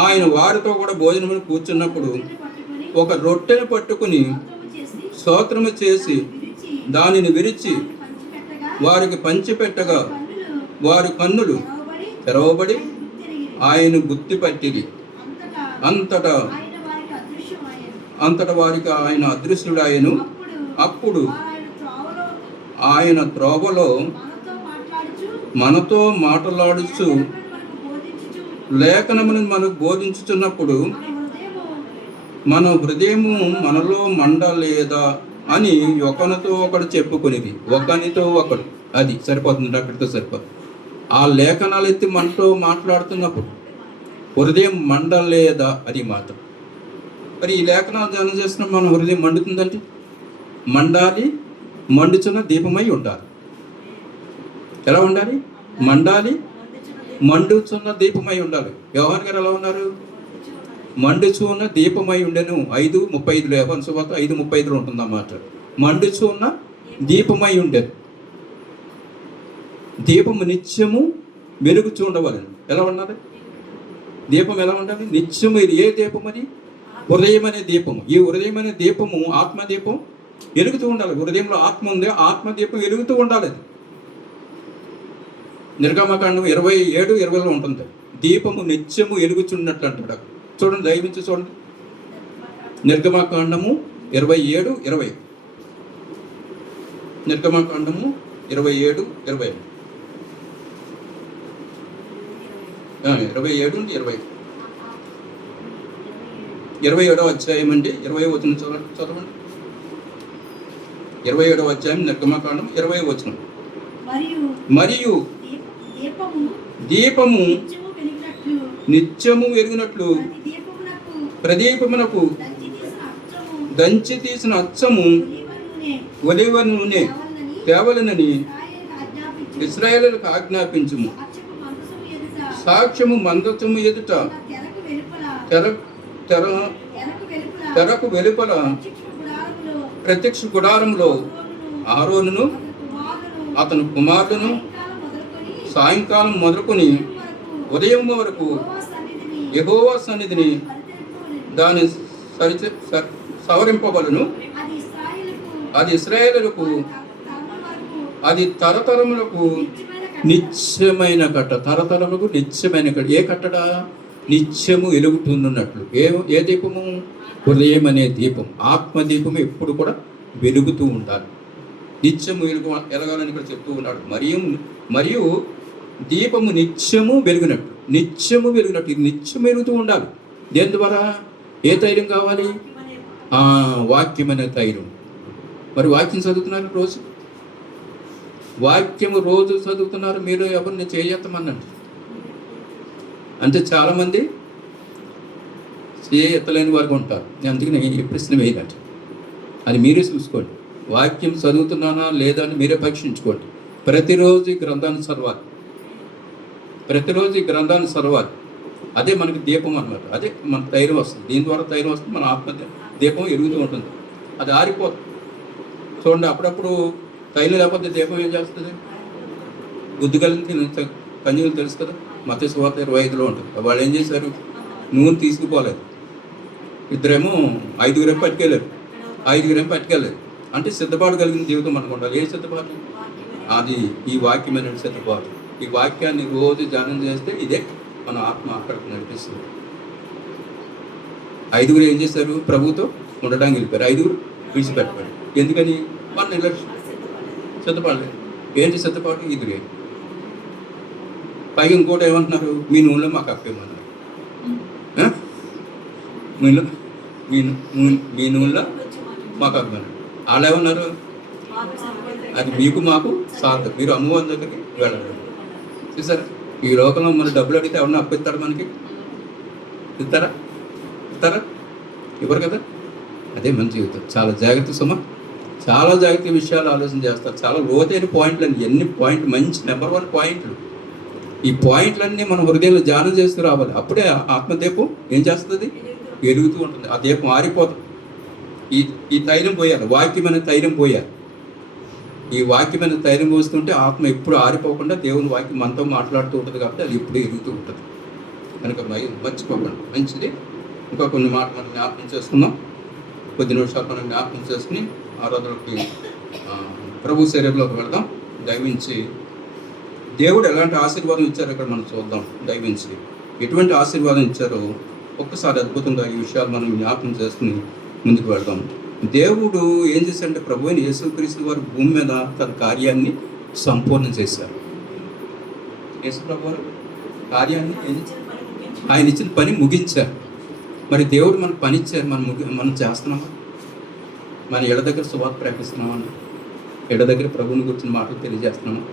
ఆయన వారితో కూడా భోజనం కూర్చున్నప్పుడు ఒక రొట్టెను పట్టుకుని స్తోత్రము చేసి దానిని విరిచి వారికి పంచిపెట్టగా వారి కన్నులు తెరవబడి ఆయన గుర్తుపట్టిరి. అంతటా వారికి ఆయన అదృశ్యుడాయను. అప్పుడు ఆయన త్రోవలో మనతో మాట్లాడుచు లేఖనమును మనకు బోధించుచున్నప్పుడు మన హృదయము మనలో మండలేదా అని ఒకనితో ఒకడు చెప్పుకునేది. ఒకనితో ఒకడు, అది సరిపోతుంది, అక్కడితో సరిపోతుంది. ఆ లేఖనాలు ఎత్తి మనతో మాట్లాడుతున్నప్పుడు హృదయం మండలేదా అది మాట. మరి ఈ లేఖనాలు ధ్యానం చేస్తున్న మన హృదయం మండుతుందంటే మండాలి, మండుచున్న దీపమై ఉండాలి. ఎలా ఉండాలి? మండాలి, మండుచున్న దీపమై ఉండాలి. యోహాను గారు ఎలా ఉన్నారు? మండుచున్న దీపమై ఉండెను. 5:35 యోహాను సువార్త 5:35 ఉంటుంది అన్నమాట. మండుచున్న దీపమై ఉండెను. దీపము నిత్యము వెలుగుచూ ఉండవాలి. ఎలా ఉండాలి? దీపం ఎలా ఉండాలి? నిత్యము. ఇది ఏ దీపం? అది హృదయం అనే దీపము. ఈ హృదయం అనే దీపము ఆత్మదీపం వెలుగుతూ ఉండాలి. హృదయంలో ఆత్మ ఉంది, ఆత్మదీపం వెలుగుతూ ఉండాలి. అది నిర్గమకాండం 27:20 ఉంటుంది. దీపము నిత్యము వెలుగుచున్నట్లు అంటాడు. చూడండి, దయవించి చూడండి. నిర్గమకాండము 27:20. నిర్గమకాండము 27:20. 27:20. 27వ అధ్యాయం అండి. 20వ వచనం చదవండి. 27వ అధ్యాయం నిర్గమకాండం 20వ వచనం. మరియు దీపము నిత్యము వెలిగినట్లు ప్రదీపమునకు దంచి తీసిన అచ్చము ఒలివ నూనె తేవలనని ఇశ్రాయేలులకు ఆజ్ఞాపించుము. సాక్ష్యము మందసము ఎదుట తెరకు వెలుపల ప్రత్యక్ష గుడారంలో ఆరోనును అతని కుమారులను సాయంకాలం మొదలుకొని ఉదయం వరకు యెహోవా సన్నిధిని దాని సవరింపబడును. అది ఇశ్రాయేలులకు అది తరతరములకు నిత్యమైన కట్ట, తరతరములకు నిత్యమైన కట్ట. ఏ కట్టడా? నిత్యము వెలుగుతున్నట్లు. ఏ దీపము? హృదయం అనే దీపం, ఆత్మదీపము ఎప్పుడు కూడా వెలుగుతూ ఉండాలి. నిత్యము ఎలగాలని ఇక్కడ చెప్తూ ఉన్నాడు. మరియు దీపము నిత్యము వెలుగునట్టు, ఇది నిత్యం వెలుగుతూ ఉండాలి. దేని ద్వారా? ఏ తైలం కావాలి? వాక్యమనే తైలం. మరి వాక్యం చదువుతున్నారు రోజు? వాక్యము రోజు చదువుతున్నారు. మీరు ఎవరిని చేయెత్తమనండి. అంటే చాలామంది ఎత్తలేని వారు ఉంటారు. అందుకని ఈ ప్రశ్న వేయాలంటే అది మీరే చూసుకోండి. వాక్యం చదువుతున్నానా లేదా అని మీరే పరీక్షించుకోండి. ప్రతిరోజు ఈ గ్రంథాన్ని చదవాలి. అదే మనకి దీపం అన్నమాట. అదే మన తైలం వస్తుంది. దీని ద్వారా తైలం వస్తుంది, మన ఆత్మ దీపం ఎరుగుతూ ఉంటుంది. అది ఆరిపోతుంది. చూడండి, అప్పుడప్పుడు తైలం లేకపోతే దీపం ఏం చేస్తుంది? గుద్దుగలిని కంజులు తెలుసు కదా, మత్తయి సువార్త 25లో ఉంటుంది. వాళ్ళు ఏం చేశారు? నూనె తీసుకుపోలేదు. ఇద్దరేమో 5 పట్టుకెళ్ళారు. అంటే సిద్ధపాటు కలిగిన జీవితం మనకు ఉండాలి. ఏ సిద్ధపాటు? అది ఈ వాక్యమైన సిద్ధపాటు. ఈ వాక్యాన్ని రోజు ధ్యానం చేస్తే ఇదే మన ఆత్మ అక్కడికి నడిపిస్తుంది. 5 ఏం చేశారు? ప్రభుతో ఉండడానికి వెళ్ళిపోయారు. 5 విడిచిపెట్టారు. ఎందుకని? మన నిర్లక్ష్యం, సిద్ధపడలేదు. ఏంటి సిద్ధపాటు? ఇదిగే. పైగా ఇంకోటి ఏమంటున్నారు? మీ నూనెలో మాకు అప్పేమన్నారు. మీ నూనెలో మాకు అప్పమన్నారు. వాళ్ళు ఏమన్నారు? అది మీకు మాకు సార్థం, మీరు అమ్మవారి దగ్గరికి వెళ్ళండి. చూసారా? ఈ లోకంలో మన డబ్బులు అడిగితే ఎవరన్నా అప్పిస్తాడు? మనకి ఇస్తారా? ఇవ్వరు కదా. అదే మన జీవితం. చాలా జాగ్రత్త సుమ, చాలా జాగ్రత్త విషయాలు ఆలోచన చేస్తారు. చాలా లోతైన పాయింట్లు అండి. ఎన్ని పాయింట్, మంచి నెంబర్ 1 పాయింట్లు. ఈ పాయింట్లన్నీ మనం హృదయంలో ధ్యానం చేస్తూ రావాలి. అప్పుడే ఆత్మదీపం ఏం చేస్తుంది? ఎరుగుతూ ఉంటుంది. ఆ దీపం ఆరిపోతుంది. ఈ తైలం పోయాలి, వాక్యమైన తైలం పోయాలి. ఈ వాక్యమైన తైలం పోస్తుంటే ఆత్మ ఎప్పుడు ఆరిపోకుండా దేవుని వాక్యం మనతో మాట్లాడుతూ ఉంటుంది. కాబట్టి అది ఎప్పుడు ఎరుగుతూ ఉంటుంది. కనుక మర్చిపోకండి. మంచిది. ఇంకా కొన్ని మాటలు మనం జ్ఞాపకం చేసుకుందాం. కొద్ది నిమిషాలు మనం జ్ఞాపకం చేసుకుని ఆరాధనకి ప్రభు శరీరంలోకి వెళదాం. దయవించి దేవుడు ఎలాంటి ఆశీర్వాదం ఇచ్చారో ఇక్కడ మనం చూద్దాం. దయవించి ఎటువంటి ఆశీర్వాదం ఇచ్చారో ఒక్కసారి అద్భుతంగా ఈ విషయాలు మనం జ్ఞాపకం చేసుకుని ముందుకు వెళ్దాం. దేవుడు ఏం చేశారంటే, ప్రభు అయిన యేసుక్రీస్తు వారు భూమి మీద తన కార్యాన్ని సంపూర్ణం చేశారు. యేసు ప్రభు వారు కార్యాన్ని ఆయన ఇచ్చిన పని ముగించారు. మరి దేవుడు మనకు పని ఇచ్చారు. మనం చేస్తున్నామా? మన ఇళ్ళ దగ్గర సువార్త ప్రకటిస్తున్నామా? ఇళ్ళ దగ్గర ప్రభువుని గురించిన మాటలు తెలియజేస్తున్నామా?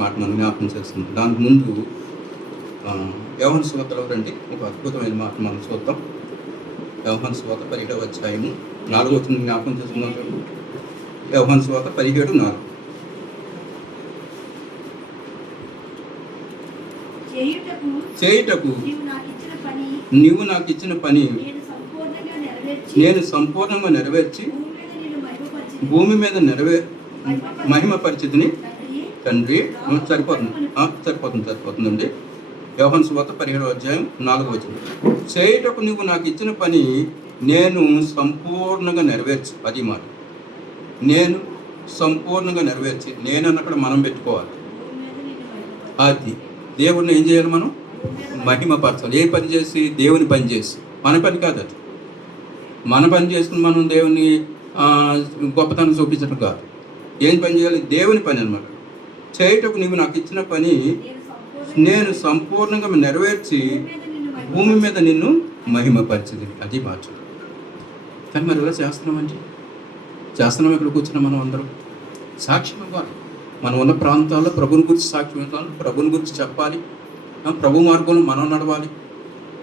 మాట మనం జ్ఞాపకం చేస్తున్నాం. దానికి ముందు యోహాను సువార్తలో రండి, ఒక అద్భుతమైన మాట మనం చూద్దాం. యోహాను సువార్త 17వ అధ్యాయము 4వ వచనం జ్ఞాపకం చేసుకుందాం. యోహాను సువార్త 17:4. చేయుటకు నీవు నాకు ఇచ్చిన పని నేను సంపూర్ణంగా నెరవేర్చి భూమి మీద మహిమ పరిస్థితిని తండ్రి. సరిపోతుందండి. యోహాను సువార్త 17వ అధ్యాయం 4వ వచనం. చేయుటకు నువ్వు నాకు ఇచ్చిన పని నేను సంపూర్ణంగా నెరవేర్చి. అది మాట. నేను సంపూర్ణంగా నెరవేర్చి. నేను అన్నక్కడ మనం పెట్టుకోవాలి. అది దేవుడిని ఏం చేయాలి? మనం మహిమపరచాలి. ఏ పని చేసి? దేవుని పని చేసి. మన పని కాదు అది. మన పని చేసుకుని మనం దేవుని గొప్పతనం చూపించడం కాదు. ఏం పని చేయాలి? దేవుని పని అన్నమాట. చేయుటకు నువ్వు నాకు ఇచ్చిన పని నేను సంపూర్ణంగా నెరవేర్చి భూమి మీద నిన్ను మహిమపరిచింది. అది మాట. కానీ మరి ఎలా చేస్తున్నామండి? చేస్తున్నాం. ఇక్కడ కూర్చున్నాం మనం అందరం సాక్ష్యం ఇవ్వాలి. మనం ఉన్న ప్రాంతాల్లో ప్రభుని గురించి సాక్ష్యం ఇవ్వాలి. ప్రభుని గురించి చెప్పాలి. ప్రభు మార్గంలో మనం నడవాలి.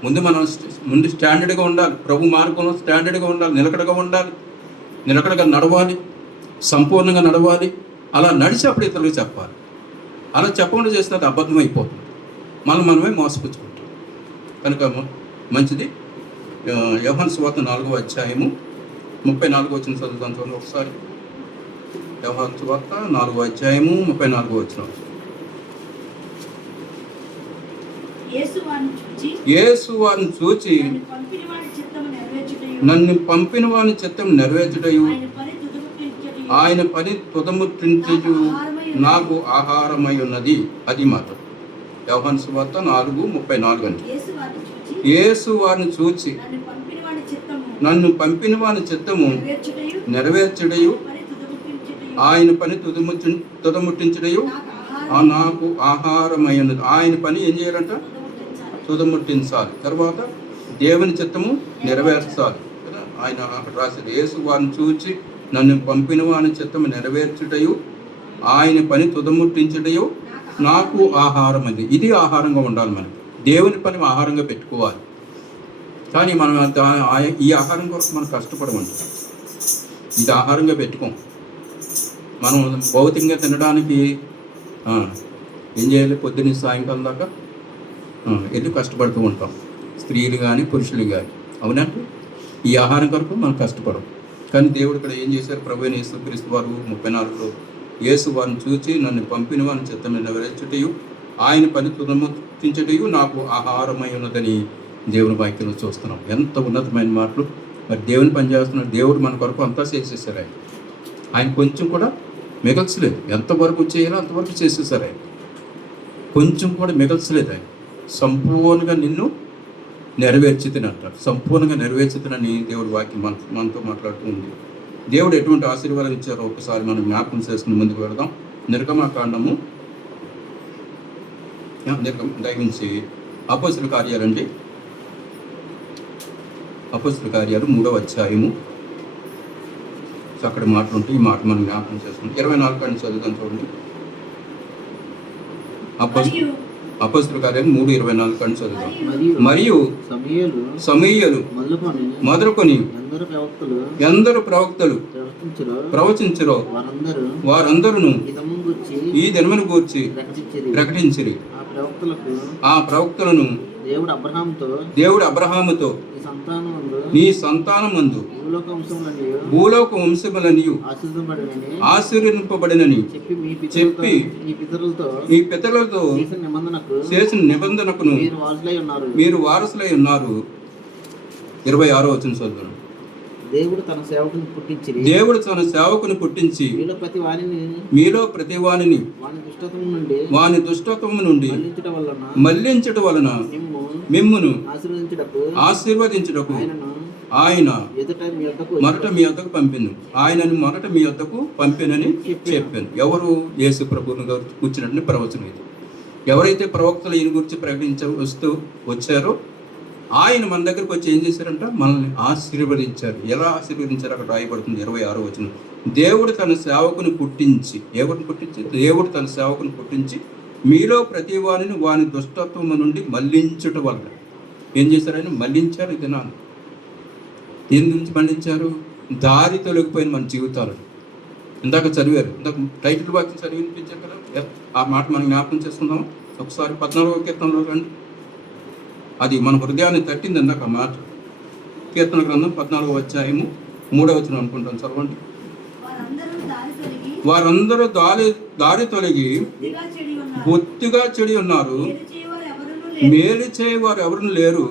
ముందు స్టాండర్డ్గా ఉండాలి. ప్రభు మార్గంలో స్టాండర్డ్గా ఉండాలి. నిలకడగా నడవాలి. సంపూర్ణంగా నడవాలి. అలా నడిచి అప్పుడు ఇతరులకు చెప్పాలి. అలా చెప్పకుండా చేస్తే అది అబద్ధం అయిపోతుంది. మనమే మోసపుచ్చుకుంటాం. కనుక మంచిది. యోహాను సువార్త 4వ అధ్యాయము 34వ వచనం చదువుతాం. చూడండి ఒకసారి. యోహాను సువార్త 4వ అధ్యాయము 34వ వచనం. యేసు వారిని చూచి నన్ను పంపిన వాని చిత్తము నెరవేర్చుటయు ఆయన పని తుదముట్టించు నాకు ఆహారమై ఉన్నది. అది మాట. యోహాను సువార్త 4:34 అండి. యేసు వారిని చూచి నన్ను పంపిన వాని చిత్తము నెరవేర్చుటయు ఆయన పని తుదముట్టించుటయు నాకు ఆహారమై ఉన్నది. ఆయన పని ఏం చేయాలంట? తుదముట్టించాలి. తర్వాత దేవుని చిత్తము నెరవేర్చాలి కదా. ఆయన అక్కడ రాశారు, యేసు వారిని చూచి నన్ను పంపిన వాని చిత్తము నెరవేర్చుటయు ఆయన పని తుదముట్టించుటయు నాకు ఆహారం అది. ఇది ఆహారంగా ఉండాలి. మనం దేవుని పని ఆహారంగా పెట్టుకోవాలి. కానీ మనం ఈ ఆహారం కొరకు మనం కష్టపడమండి. ఇది ఆహారంగా పెట్టుకోం. మనం భౌతికంగా తినడానికి ఏం చేయాలి? పొద్దున్న సాయంకాలం దాకా వెళ్ళి కష్టపడుతూ ఉంటాం, స్త్రీలు కానీ పురుషులు కానీ. అవునంటే ఈ ఆహారం కొరకు మనం కష్టపడం. కానీ దేవుడు ఇక్కడ ఏం చేశారు? ప్రభువైన యేసుక్రీస్తు వారు 34లో యేసు వారిని చూచి నన్ను పంపిన వారిని చిత్తము నెరవేర్చుటయు ఆయన పని తుదముట్టించుటయు నాకు ఆహారమై ఉన్నదని దేవుని వాక్యంలో చూస్తున్నాం. ఎంత ఉన్నతమైన మాటలు. మరి దేవుని పని చేస్తున్నాడు. దేవుడు మన కొరకు అంతా చేసేసారు. ఆయన కొంచెం కూడా మిగల్చలేదు. ఎంతవరకు చేయాలో అంతవరకు చేసేసారు. ఆయన కొంచెం కూడా మిగల్చలేదు. ఆయన సంపూర్ణంగా నిన్ను నెరవేర్చితిని అంటారు. సంపూర్ణంగా నెరవేర్చితినని దేవుడి వాక్యం మనతో మాట్లాడుతూ ఉంది. దేవుడు ఎటువంటి ఆశీర్వాదం ఇచ్చారో ఒకసారి మనం జ్ఞాపకం చేసుకుని ముందుకు వెళదాం. నిర్గమకాండము దయవించి అపోస్తుల కార్యాలండి. అపోస్తుల కార్యాలు 3వ అధ్యాయము. అక్కడ మాటలు ఉంటాయి. ఈ మాట మనం జ్ఞాపకం చేసుకుంటాం. 24 కానీ చదువుతాం చూడండి. అపోస్తుల కార్యాలు 3:24 కానీ చదువుతాం. మరియు సమూయేలు మొదలుకొని ఎందరు ప్రవక్తలు ప్రవచించరో వారందరూ ఈ దినమును గూర్చి ప్రకటించిరి. ఆ ప్రవక్తలను దేవుడు అబ్రహాముతో నీ సంతానమందు భూలోక వంశములనియు ఆశీర్వదింపబడినని చెప్పి మీ పితరులతో చేసిన నిబంధనకును మీరు వారసులై ఉన్నారు. 26వ వచనం చదువును. దేవుడు తన సేవకుని పుట్టించి మీలో ప్రతి వానిని వాని దుష్టత్వము నుండి మళ్లించుట వలన మిమ్మును ఆశీర్వదించుటకు ఆయన మొదట మీ వద్దకు పంపిను. ఆయనను మొదట మీ వద్దకు పంపినని చెప్పాను. ఎవరు? యేసు ప్రభువుని గారు కూర్చున్నట్టు ప్రవచనం ఇది. ఎవరైతే ప్రవక్తలు ఈయన గురించి వస్తూ వచ్చారో ఆయన మన దగ్గరకు వచ్చి ఏం చేశారంట? మనల్ని ఆశీర్వదించారు. ఎలా ఆశీర్వదించారు? అక్కడ రాయబడుతుంది 26వ వచనం. దేవుడు తన సేవకుని పుట్టించి దేవుడు తన సేవకుని పుట్టించి మీలో ప్రతి వారిని వాని దుష్టత్వము నుండి మళ్లించుట వల్ల ఏం చేశారు? ఆయన మళ్లించారు. ఇది నా దేని నుంచి మళ్లించారు? దారి తొలగిపోయిన మన జీవితాలు. ఇందాక చదివారు, ఇందాక టైటిల్ వాక్యం చదివి వినిపించారు కదా. ఆ మాట మనం జ్ఞాపకం చేసుకుందాం ఒకసారి. 14వ కీర్తనలో రండి. అది మన హృదయాన్ని తట్టింది. ఇందాక మాట కీర్తన గ్రంథం 14వ అధ్యాయము 3వ వచనం అనుకుంటాను. చదవండి. వారందరూ దారి తొలగి బొత్తిగా చెడి ఉన్నారు, మేలు చేయవారు ఎవరు లేరు,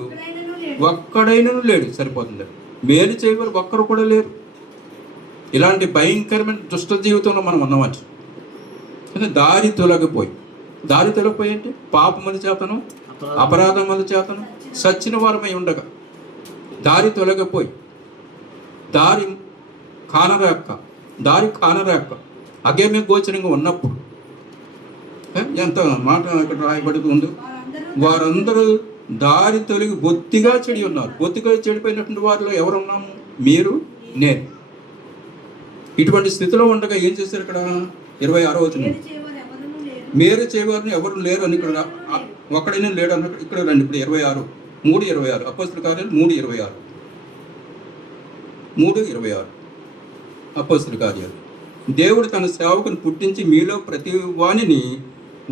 ఒక్కడైనా లేడు. సరిపోతుంది. మేలు చేయవారు ఒక్కరు కూడా లేరు. ఇలాంటి భయంకరమైన దుష్ట జీవితంలో మనం ఉన్నామని. దారి తొలగిపోయి అంటే పాపముల చేతను అపరాధముల చేతను సచ్చిన వారమై ఉండగా దారి తొలగిపోయి దారి కానరాక అగమ్య గోచరంగా ఉన్నప్పుడు ఎంత మాట ఇక్కడ రాయబడుతుంది. వారందరూ దారి తొలగి బొత్తిగా చెడి ఉన్నారు. బొత్తిగా చెడిపోయినటువంటి వారిలో ఎవరు ఉన్నాము? మీరు, నేను. ఇటువంటి స్థితిలో ఉండగా ఏం చేశారు? ఇక్కడ 26వ వచనం, మేలు చేయవారిని ఎవరు లేరు అని ఇక్కడ ఒక్కడైనా లేడు అన్నట్టు ఇక్కడ రండి. ఇప్పుడు 3:26 అపోస్తుల కార్యాలు 3:26 అపోస్తుల కార్యాలు. దేవుడు తన సేవకుని పుట్టించి మీలో ప్రతి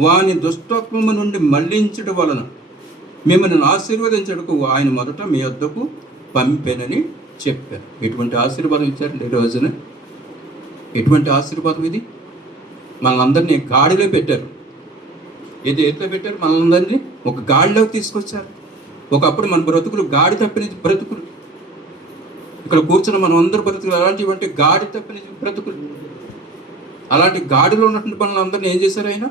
వాని దుష్టత్వము నుండి మళ్లించడం వలన మిమ్మల్ని ఆశీర్వదించడకు ఆయన మొదట మీ వద్దకు పంపెనని చెప్పారు. ఎటువంటి ఆశీర్వాదం ఇచ్చారండి ఈ రోజున? ఎటువంటి ఆశీర్వాదం ఇది? మనందరినీ గాడిలో పెట్టారు. ఎట్లా పెట్టారు? మనందరినీ ఒక గాడిలోకి తీసుకొచ్చారు. ఒకప్పుడు మన బ్రతుకులు గాడి తప్పిన బ్రతుకులు. ఇక్కడ కూర్చున్న మనం అందరు బ్రతుకులు అలాంటివంటి గాడి తప్పిన బ్రతుకులు. అలాంటి గాడిలో ఉన్నటువంటి పనులందరినీ ఏం చేశారు ఆయన?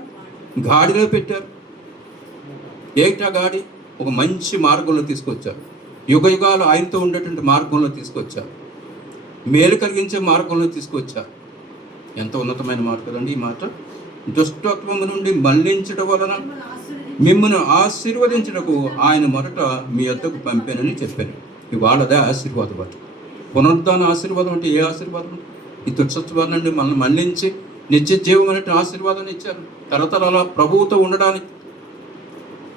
గాడిలో పెట్టారు. ఏమిటా గాడి? ఒక మంచి మార్గంలో తీసుకొచ్చారు. యుగ యుగాలు ఆయనతో ఉండేటువంటి మార్గంలో తీసుకొచ్చారు. మేలు కలిగించే మార్గంలో తీసుకొచ్చారు. ఎంత ఉన్నతమైన మాట కదండి ఈ మాట. దుష్టత్వము నుండి మళ్లించడం వలన మిమ్మల్ని ఆశీర్వదించటకు ఆయన మొదట మీ వద్దకు పంపానని చెప్పాను. ఇవాళదే ఆశీర్వాదం. బట్టి పునరుద్ధాన ఆశీర్వాదం అంటే ఏ ఆశీర్వాదం? ఈ దుష్టత్వం నుండి మనల్ని మళ్లించి నిత్య జీవం అనేటువంటి ఆశీర్వాదాన్ని ఇచ్చారు. తరతరాల ప్రభువుతో ఉండడానికి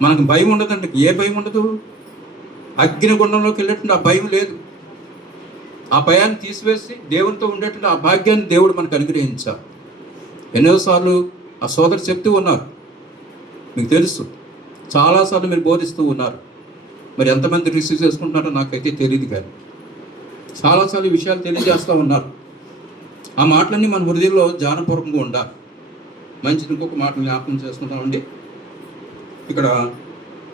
మనకు భయం ఉండదండి. ఏ భయం ఉండదు? అగ్నిగుండంలోకి వెళ్ళేటువంటి ఆ భయం లేదు. ఆ భయాన్ని తీసివేసి దేవునితో ఉండేటువంటి ఆ భాగ్యాన్ని దేవుడు మనకు అనుగ్రహించారు. ఎన్నోసార్లు ఆ సోదరు చెప్తూ ఉన్నారు, మీకు తెలుసు, చాలాసార్లు మీరు బోధిస్తూ ఉన్నారు. మరి ఎంతమంది రిసీవ్ చేసుకుంటున్నారో నాకైతే తెలియదు, కానీ చాలాసార్లు ఈ విషయాలు తెలియజేస్తూ ఉన్నారు. ఆ మాటలన్నీ మన హృదయంలో ధ్యానపూర్వకంగా ఉండాలి. మంచిది. ఇంకొక మాట జ్ఞాపకం చేసుకుంటామండి. ఇక్కడ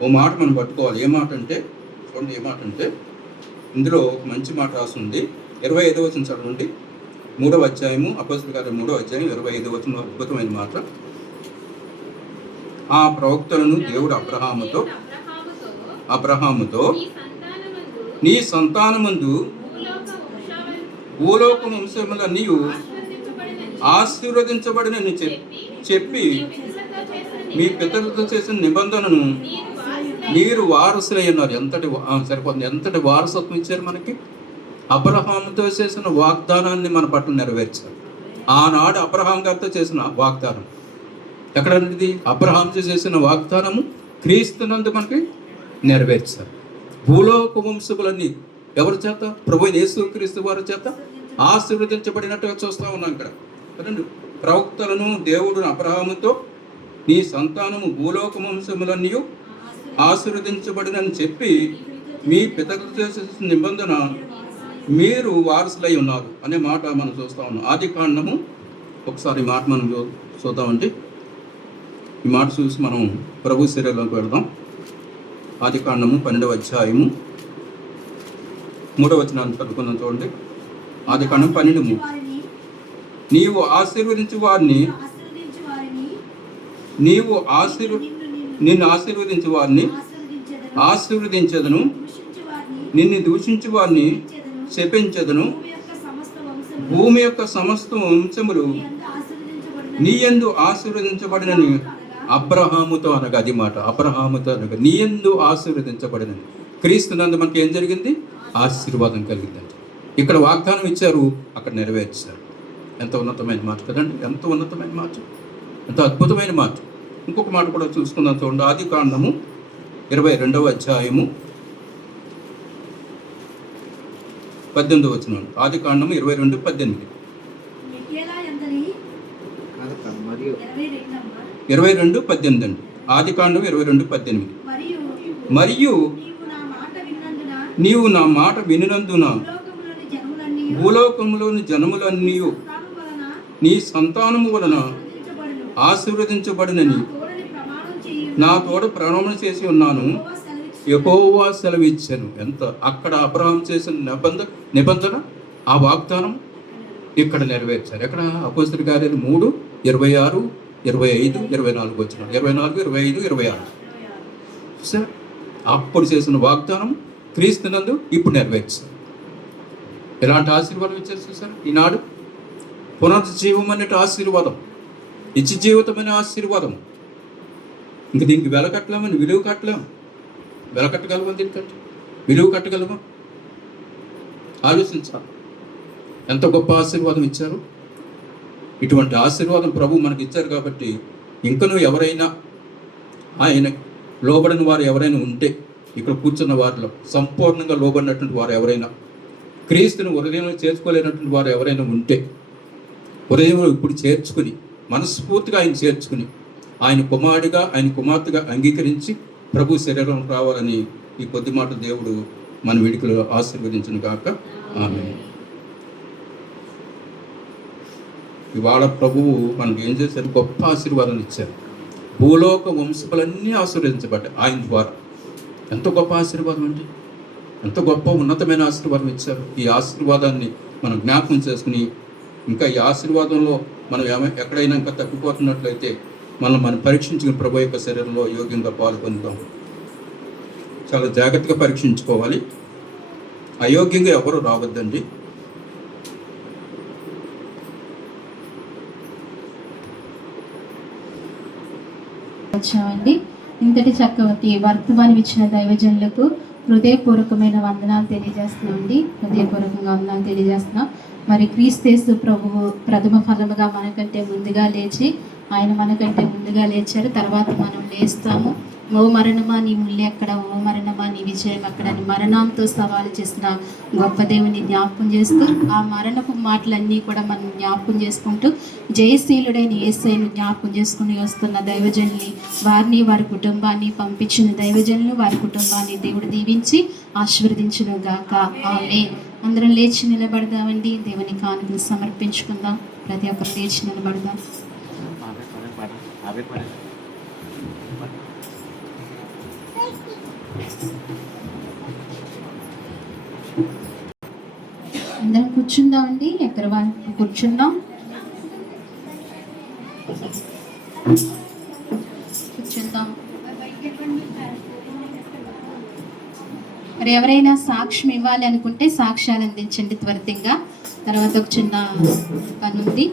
ఓ మాట మనం పట్టుకోవాలి. ఏ మాట అంటే చూడండి, ఏ మాట అంటే ఇందులో ఒక మంచి మాట రాస్తుంది. 25వ వచనం చదవండి. 3వ అధ్యాయము అపోస్తలుల కార్యం 3వ అధ్యాయం 25వ వచనం. అద్భుతమైన మాట. ఆ ప్రవక్తలను దేవుడు అబ్రహాముతో నీ సంతానమందు భూలోక వంశములన్నీ ఆశీర్వదించబడినని చెప్పి మీ పితరులతో చేసిన నిబంధనను మీరు వారసులై ఉన్నారు. సరిపోతుంది. ఎంతటి వారసత్వం ఇచ్చారు మనకి? అబ్రహాముతో చేసిన వాగ్దానాన్ని మన పట్ల నెరవేర్చారు. ఆనాడు అబ్రహాం గారితో చేసిన వాగ్దానం ఎక్కడనేది? అబ్రహాంతో చేసిన వాగ్దానము క్రీస్తునందు మనకి నెరవేర్చారు. భూలోక వంశములన్నీ ఎవరి చేత? ప్రభువైన యేసుక్రీస్తు వారి చేత ఆశీర్వదించబడినట్టుగా చూస్తూ ఉన్నాం. ఇక్కడ ప్రవక్తలను దేవుడు అబ్రహాముతో నీ సంతానము భూలోక వంశములన్నీ ఆశీర్వదించబడినని చెప్పి మీ పితరులతో చేసిన నిబంధన మీరు వారసులై ఉన్నారు అనే మాట మనం చూస్తూ ఉన్నాం. ఆది కాండము ఒకసారి ఈ మాట మనం చూద్దామండి. ఈ మాట చూసి మనం ప్రభు శరీరంలోకి వెళదాం. ఆది కాండము 12వ అధ్యాయము 3వ వచనాన్ని చదువుకుందాం. చూడండి. ఆది కాండం 12. నీవు ఆశీర్వదించు వారిని నిన్ను ఆశీర్వదించు వారిని ఆశీర్వదించదను, నిన్ను దూషించు వారిని శపించదను. భూమి యొక్క సమస్త వంశములు నీ యందు ఆశీర్వదించబడినని అబ్రహాముతో అనగా, అది మాట. అబ్రహాముతో అనగా నీ యందు ఆశీర్వదించబడినని. క్రీస్తునందు మనకి ఏం జరిగింది? ఆశీర్వాదం కలిగిందండి. ఇక్కడ వాగ్దానం ఇచ్చారు, అక్కడ నెరవేర్చారు. ఎంత ఉన్నతమైన మాట కదండి. ఎంత ఉన్నతమైన మాట, ఎంత అద్భుతమైన మాట. ఇంకొక మాట కూడా చూసుకుందాం. చూడండి. ఆది కాండము 22వ అధ్యాయము 18వ వచనం. ఆది కాండము 22:18. 22:18 అండి. ఆది కాండం 22:18. మరియు నీవు నా మాట వినినందున భూలోకములోని జనములన్నీ నీ సంతానము వలన ఆశీర్వదించబడినని నా తోడ ప్రమాణం చేసి ఉన్నాను, యెహోవా సెలవిచ్చాను. ఎంత అక్కడ అబ్రహాం చేసిన నిబంధన, ఆ వాగ్దానం ఇక్కడ నెరవేర్చారు. ఎక్కడ? అపోస్తలుల కార్యాలు 3, 26, 25, 24 వచ్చినాడు. 24, 25, 26 సార్. అప్పుడు చేసిన వాగ్దానం క్రీస్తునందు ఇప్పుడు నెరవేర్చారు. ఎలాంటి ఆశీర్వాదం ఇచ్చారు చూసారు ఈనాడు? పునర్జీవం అనే ఆశీర్వాదం, నిత్య జీవితమైన ఆశీర్వాదం. ఇంక దీనికి వెలకట్టలేమని, విలువ కట్టలేము. వెలకట్టగలమని, దీనికంటే విలువ కట్టగలమా? ఆలోచించాలి. ఎంత గొప్ప ఆశీర్వాదం ఇచ్చారు. ఇటువంటి ఆశీర్వాదం ప్రభు మనకి ఇచ్చారు కాబట్టి ఇంకనూ ఎవరైనా ఆయన లోబడిన వారు ఎవరైనా ఉంటే, ఇక్కడ కూర్చున్న వారిలో సంపూర్ణంగా లోబడినటువంటి వారు ఎవరైనా, క్రీస్తుని హృదయంలో చేర్చుకోలేనటువంటి వారు ఎవరైనా ఉంటే, హృదయంలో ఇప్పుడు చేర్చుకుని మనస్ఫూర్తిగా ఆయన చేర్చుకుని ఆయన కుమారుడిగా, ఆయన కుమార్తెగా అంగీకరించి ప్రభు శరీరం రావాలని ఈ కొద్ది మాట దేవుడు మన వేడుకలో ఆశీర్వదించును గాక. ఆమేన్. ఇవాళ ప్రభువు మనకు ఏం చేశారు? గొప్ప ఆశీర్వాదాన్ని ఇచ్చారు. భూలోక వంశములన్నీ ఆశీర్వదించబడ్డాయి ఆయన ద్వారా. ఎంత గొప్ప ఆశీర్వాదం అండి. ఎంత గొప్ప ఉన్నతమైన ఆశీర్వాదం ఇచ్చారు. ఈ ఆశీర్వాదాన్ని మనం జ్ఞాపకం చేసుకుని ఇంకా ఈ ఆశీర్వాదంలో మనం ఎక్కడైనా ఇంకా తప్పిపోతున్నట్లయితే మనం పరీక్షించుకుని ప్రభు యొక్క శరీరంలో యోగ్యంగా పాల్పొందుతాం. చాలా జాగ్రత్తగా పరీక్షించుకోవాలి. అయోగ్యంగా ఎవరు రావద్దండి. వచ్చామండి. ఇంతటి చక్కటి వర్తమానం ఇచ్చిన దైవజనులకు హృదయపూర్వకమైన వందనాలు తెలియజేస్తున్నామండి. హృదయపూర్వకంగా వందనాలు తెలియజేస్తున్నాం. మరి క్రీస్తు ప్రభువు ప్రథమ ఫలముగా మనకంటే ముందుగా లేచి ఆయన మనకంటే ముందుగా లేచారు. తర్వాత మనం లేస్తాము. ఓ మరణమా నీ ముళ్ళు ఎక్కడ, ఓ మరణమా నీ విజయం అక్కడ అని మరణంతో సవాలు చేసిన గొప్ప దేవుని జ్ఞాపకం చేస్తూ ఆ మరణపు మాటలన్నీ కూడా మనం జ్ఞాపకం చేసుకుంటూ జయశీలుడైన యేసయ్యను జ్ఞాపకం చేసుకుని వస్తున్న దైవజనుల్ని, వారిని వారి కుటుంబాన్ని పంపించిన దైవజనులు వారి కుటుంబాన్ని దేవుడు దీవించి ఆశీర్వదించును గాక. ఆమేన్. అందరం లేచి నిలబడదామండి. దేవుని కానుకలు సమర్పించుకుందాం. ప్రతి ఒక్కరు లేచి నిలబడదాం. అందరం కూర్చుందామండి. ఎక్కడ వాళ్ళు కూర్చుందాం. కూర్చుందాం. మరి ఎవరైనా సాక్ష్యం ఇవ్వాలి అనుకుంటే సాక్ష్యాలు అందించండి త్వరితంగా. తర్వాత ఒక చిన్న పని ఉంది.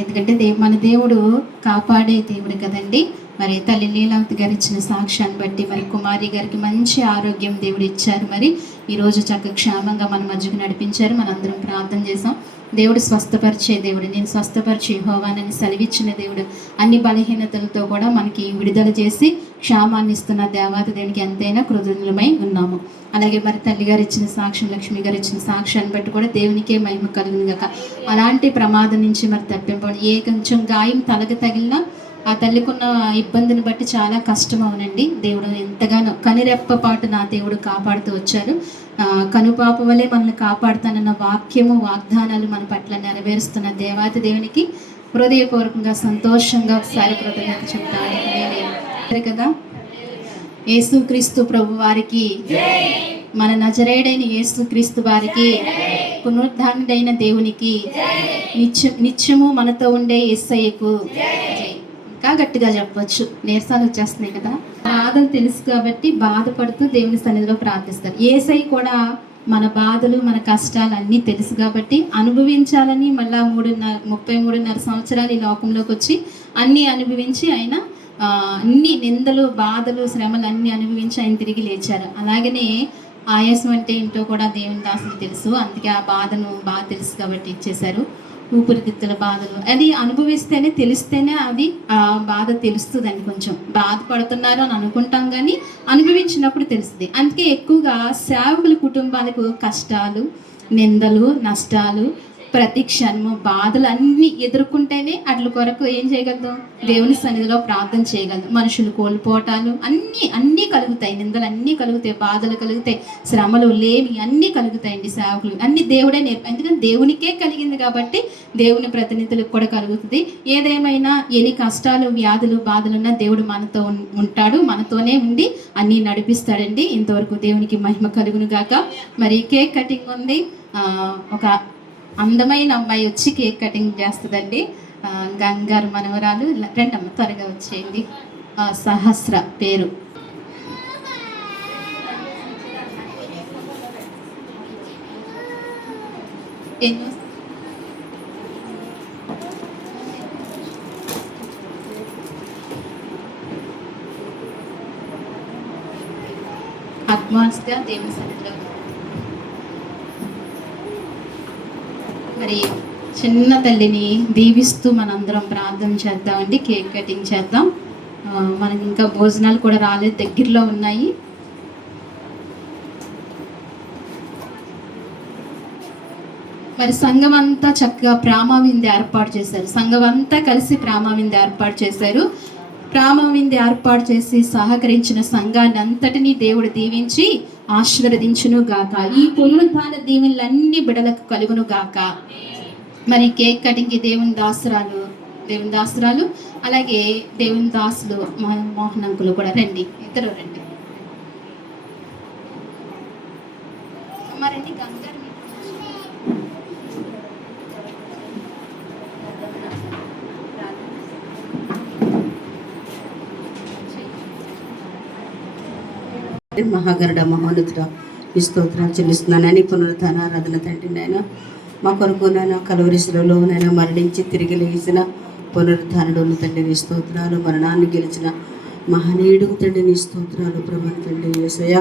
ఎందుకంటే మన దేవుడు కాపాడే దేవుడు కదండి. మరి తల్లి లీలావతి గారు ఇచ్చిన సాక్ష్యాన్ని బట్టి మరి కుమారి గారికి మంచి ఆరోగ్యం దేవుడు ఇచ్చారు. మరి ఈరోజు చక్కగా క్షేమంగా మన మధ్యకు నడిపించారు. మనందరం ప్రార్థన చేసాం. దేవుడు స్వస్థపరిచే దేవుడు, నేను స్వస్థపరిచే యెహోవానని సెలవిచ్చిన దేవుడు. అన్ని బలహీనతలతో కూడా మనకి విడుదల చేసి క్షేమాన్ని ఇస్తున్న దేవత దేవునికి ఎంతైనా కృతజ్ఞులమై ఉన్నాము. అలాగే మరి తల్లి గారు ఇచ్చిన సాక్ష్యం, లక్ష్మి గారు ఇచ్చిన సాక్ష్యాన్ని బట్టి కూడా దేవునికే మహిమ కలుగును గాక. అలాంటి ప్రమాదం నుంచి మరి తప్పింపండి. ఏ కొంచెం గాయం తలకు తగిలినా ఆ తల్లికున్న ఇబ్బందిని బట్టి చాలా కష్టం. అవునండి, దేవుడు ఎంతగానో కనిరెప్పపాటు నా దేవుడు కాపాడుతూ వచ్చారు. కనుపాప వలె మనల్ని కాపాడుతానన్న వాక్యము, వాగ్దానాలు మన పట్ల నెరవేరుస్తున్న దేవాతి దేవునికి హృదయపూర్వకంగా సంతోషంగా ఒకసారి కృతజ్ఞత చెప్తాను కదా. యేసుక్రీస్తు ప్రభు వారికి, మన నజరేయుడైన యేసుక్రీస్తు వారికి, పునరుద్ధానుడైన దేవునికి, నిత్యము మనతో ఉండే యేసయ్యకు ఇంకా గట్టిగా చెప్పవచ్చు. నీరసాలు వచ్చేస్తున్నాయి కదా. బాధలు తెలుసు కాబట్టి బాధపడుతూ దేవుని సన్నిధిలో ప్రార్థిస్తారు. యేసయ్య కూడా మన బాధలు, మన కష్టాలు అన్నీ తెలుసు కాబట్టి అనుభవించాలని మళ్ళా 33.5 సంవత్సరాలు ఈ లోకంలోకి వచ్చి అన్నీ అనుభవించి ఆయన అన్ని నిందలు, బాధలు, శ్రమలు అన్నీ అనుభవించి ఆయన తిరిగి లేచారు. అలాగనే ఆయాసం అంటే ఏంటో కూడా దేవుని దాసులు తెలుసు. అందుకే ఆ బాధను బాగా తెలుసు కాబట్టి ఇచ్చేశారు. ఊపిరితిత్తుల బాధలు అది అనుభవిస్తేనే, తెలిస్తేనే అది ఆ బాధ తెలుస్తుందండి. కొంచెం బాధపడుతున్నారు అని అనుకుంటాం కానీ అనుభవించినప్పుడు తెలుస్తుంది. అందుకే ఎక్కువగా సేవకుల కుటుంబాలకు కష్టాలు, నిందలు, నష్టాలు, ప్రతి క్షణము బాధలు అన్నీ ఎదుర్కొంటేనే అట్ల కొరకు ఏం చేయగలుగుతాం? దేవుని సన్నిధిలో ప్రార్థన చేయగలుగుతాం. మనుషులు కోల్పోవటాలు అన్నీ కలుగుతాయి, నిందలు అన్నీ కలుగుతాయి, బాధలు కలుగుతాయి, శ్రమలు లేమి అన్నీ కలుగుతాయండి. సేవకులు అన్నీ దేవుడే ఎందుకంటే దేవునికే కలిగింది కాబట్టి దేవుని ప్రతినిధులకు కూడా కలుగుతుంది. ఏదేమైనా ఎన్ని కష్టాలు, వ్యాధులు, బాధలున్నా దేవుడు మనతో ఉంటాడు, మనతోనే ఉండి అన్నీ నడిపిస్తాడండి. ఇంతవరకు దేవునికి మహిమ కలుగును గాక. మరి కేక్ కటింగ్ ఉంది. ఒక అందమైన అమ్మాయి వచ్చి కేక్ కటింగ్ చేస్తుందండి. గంగారు మనవరాలు. రెండమ్మ త్వరగా వచ్చేయండి. సహస్ర పేరు. అడ్వాన్స్గా దేవుని సన్నిధిలో మరి చిన్న తల్లిని దీవిస్తూ మనందరం ప్రార్థన చేద్దామండి. కేక్ కటింగ్ చేద్దాం. మనకి ఇంకా భోజనాలు కూడా రాలేదు, దగ్గరలో ఉన్నాయి. మరి సంఘం అంతా చక్కగా ప్రేమవిందు ఏర్పాటు చేశారు. సంఘం అంతా కలిసి ప్రేమవిందు ఏర్పాటు చేశారు. ప్రేమవిందు ఏర్పాటు చేసి సహకరించిన సంఘాన్ని అంతటినీ దేవుడు దీవించి ఆశీర్వదించును గాక. ఈ పునరుద్ధాన దీవెనలన్నీ బిడలకు కలుగును గాక. మరి కేక్ కటింగ్కి దేవుని దాసురాలు అలాగే దేవుని దాసులు మోహన్ అంకులు కూడా రండి, ఇద్దరు రండి. మరండి గంగారు మహాగరుడ మహోన్నతుడ ఈ స్తోత్రాలు చెల్లిస్తున్నానని పునరుద్ధానారాధన తండ్రి నాయన మా కొరకు నాయన కలవరిశిలలో నైనా మరణించి తిరిగి లేచిన పునరుద్ధానుడు తండ్రి నీ స్తోత్రాలు, మరణాన్ని గెలిచిన మహనీయుడు తండ్రి నీ స్తోత్రాలు. ప్రభు తండ్రి యేసయ్య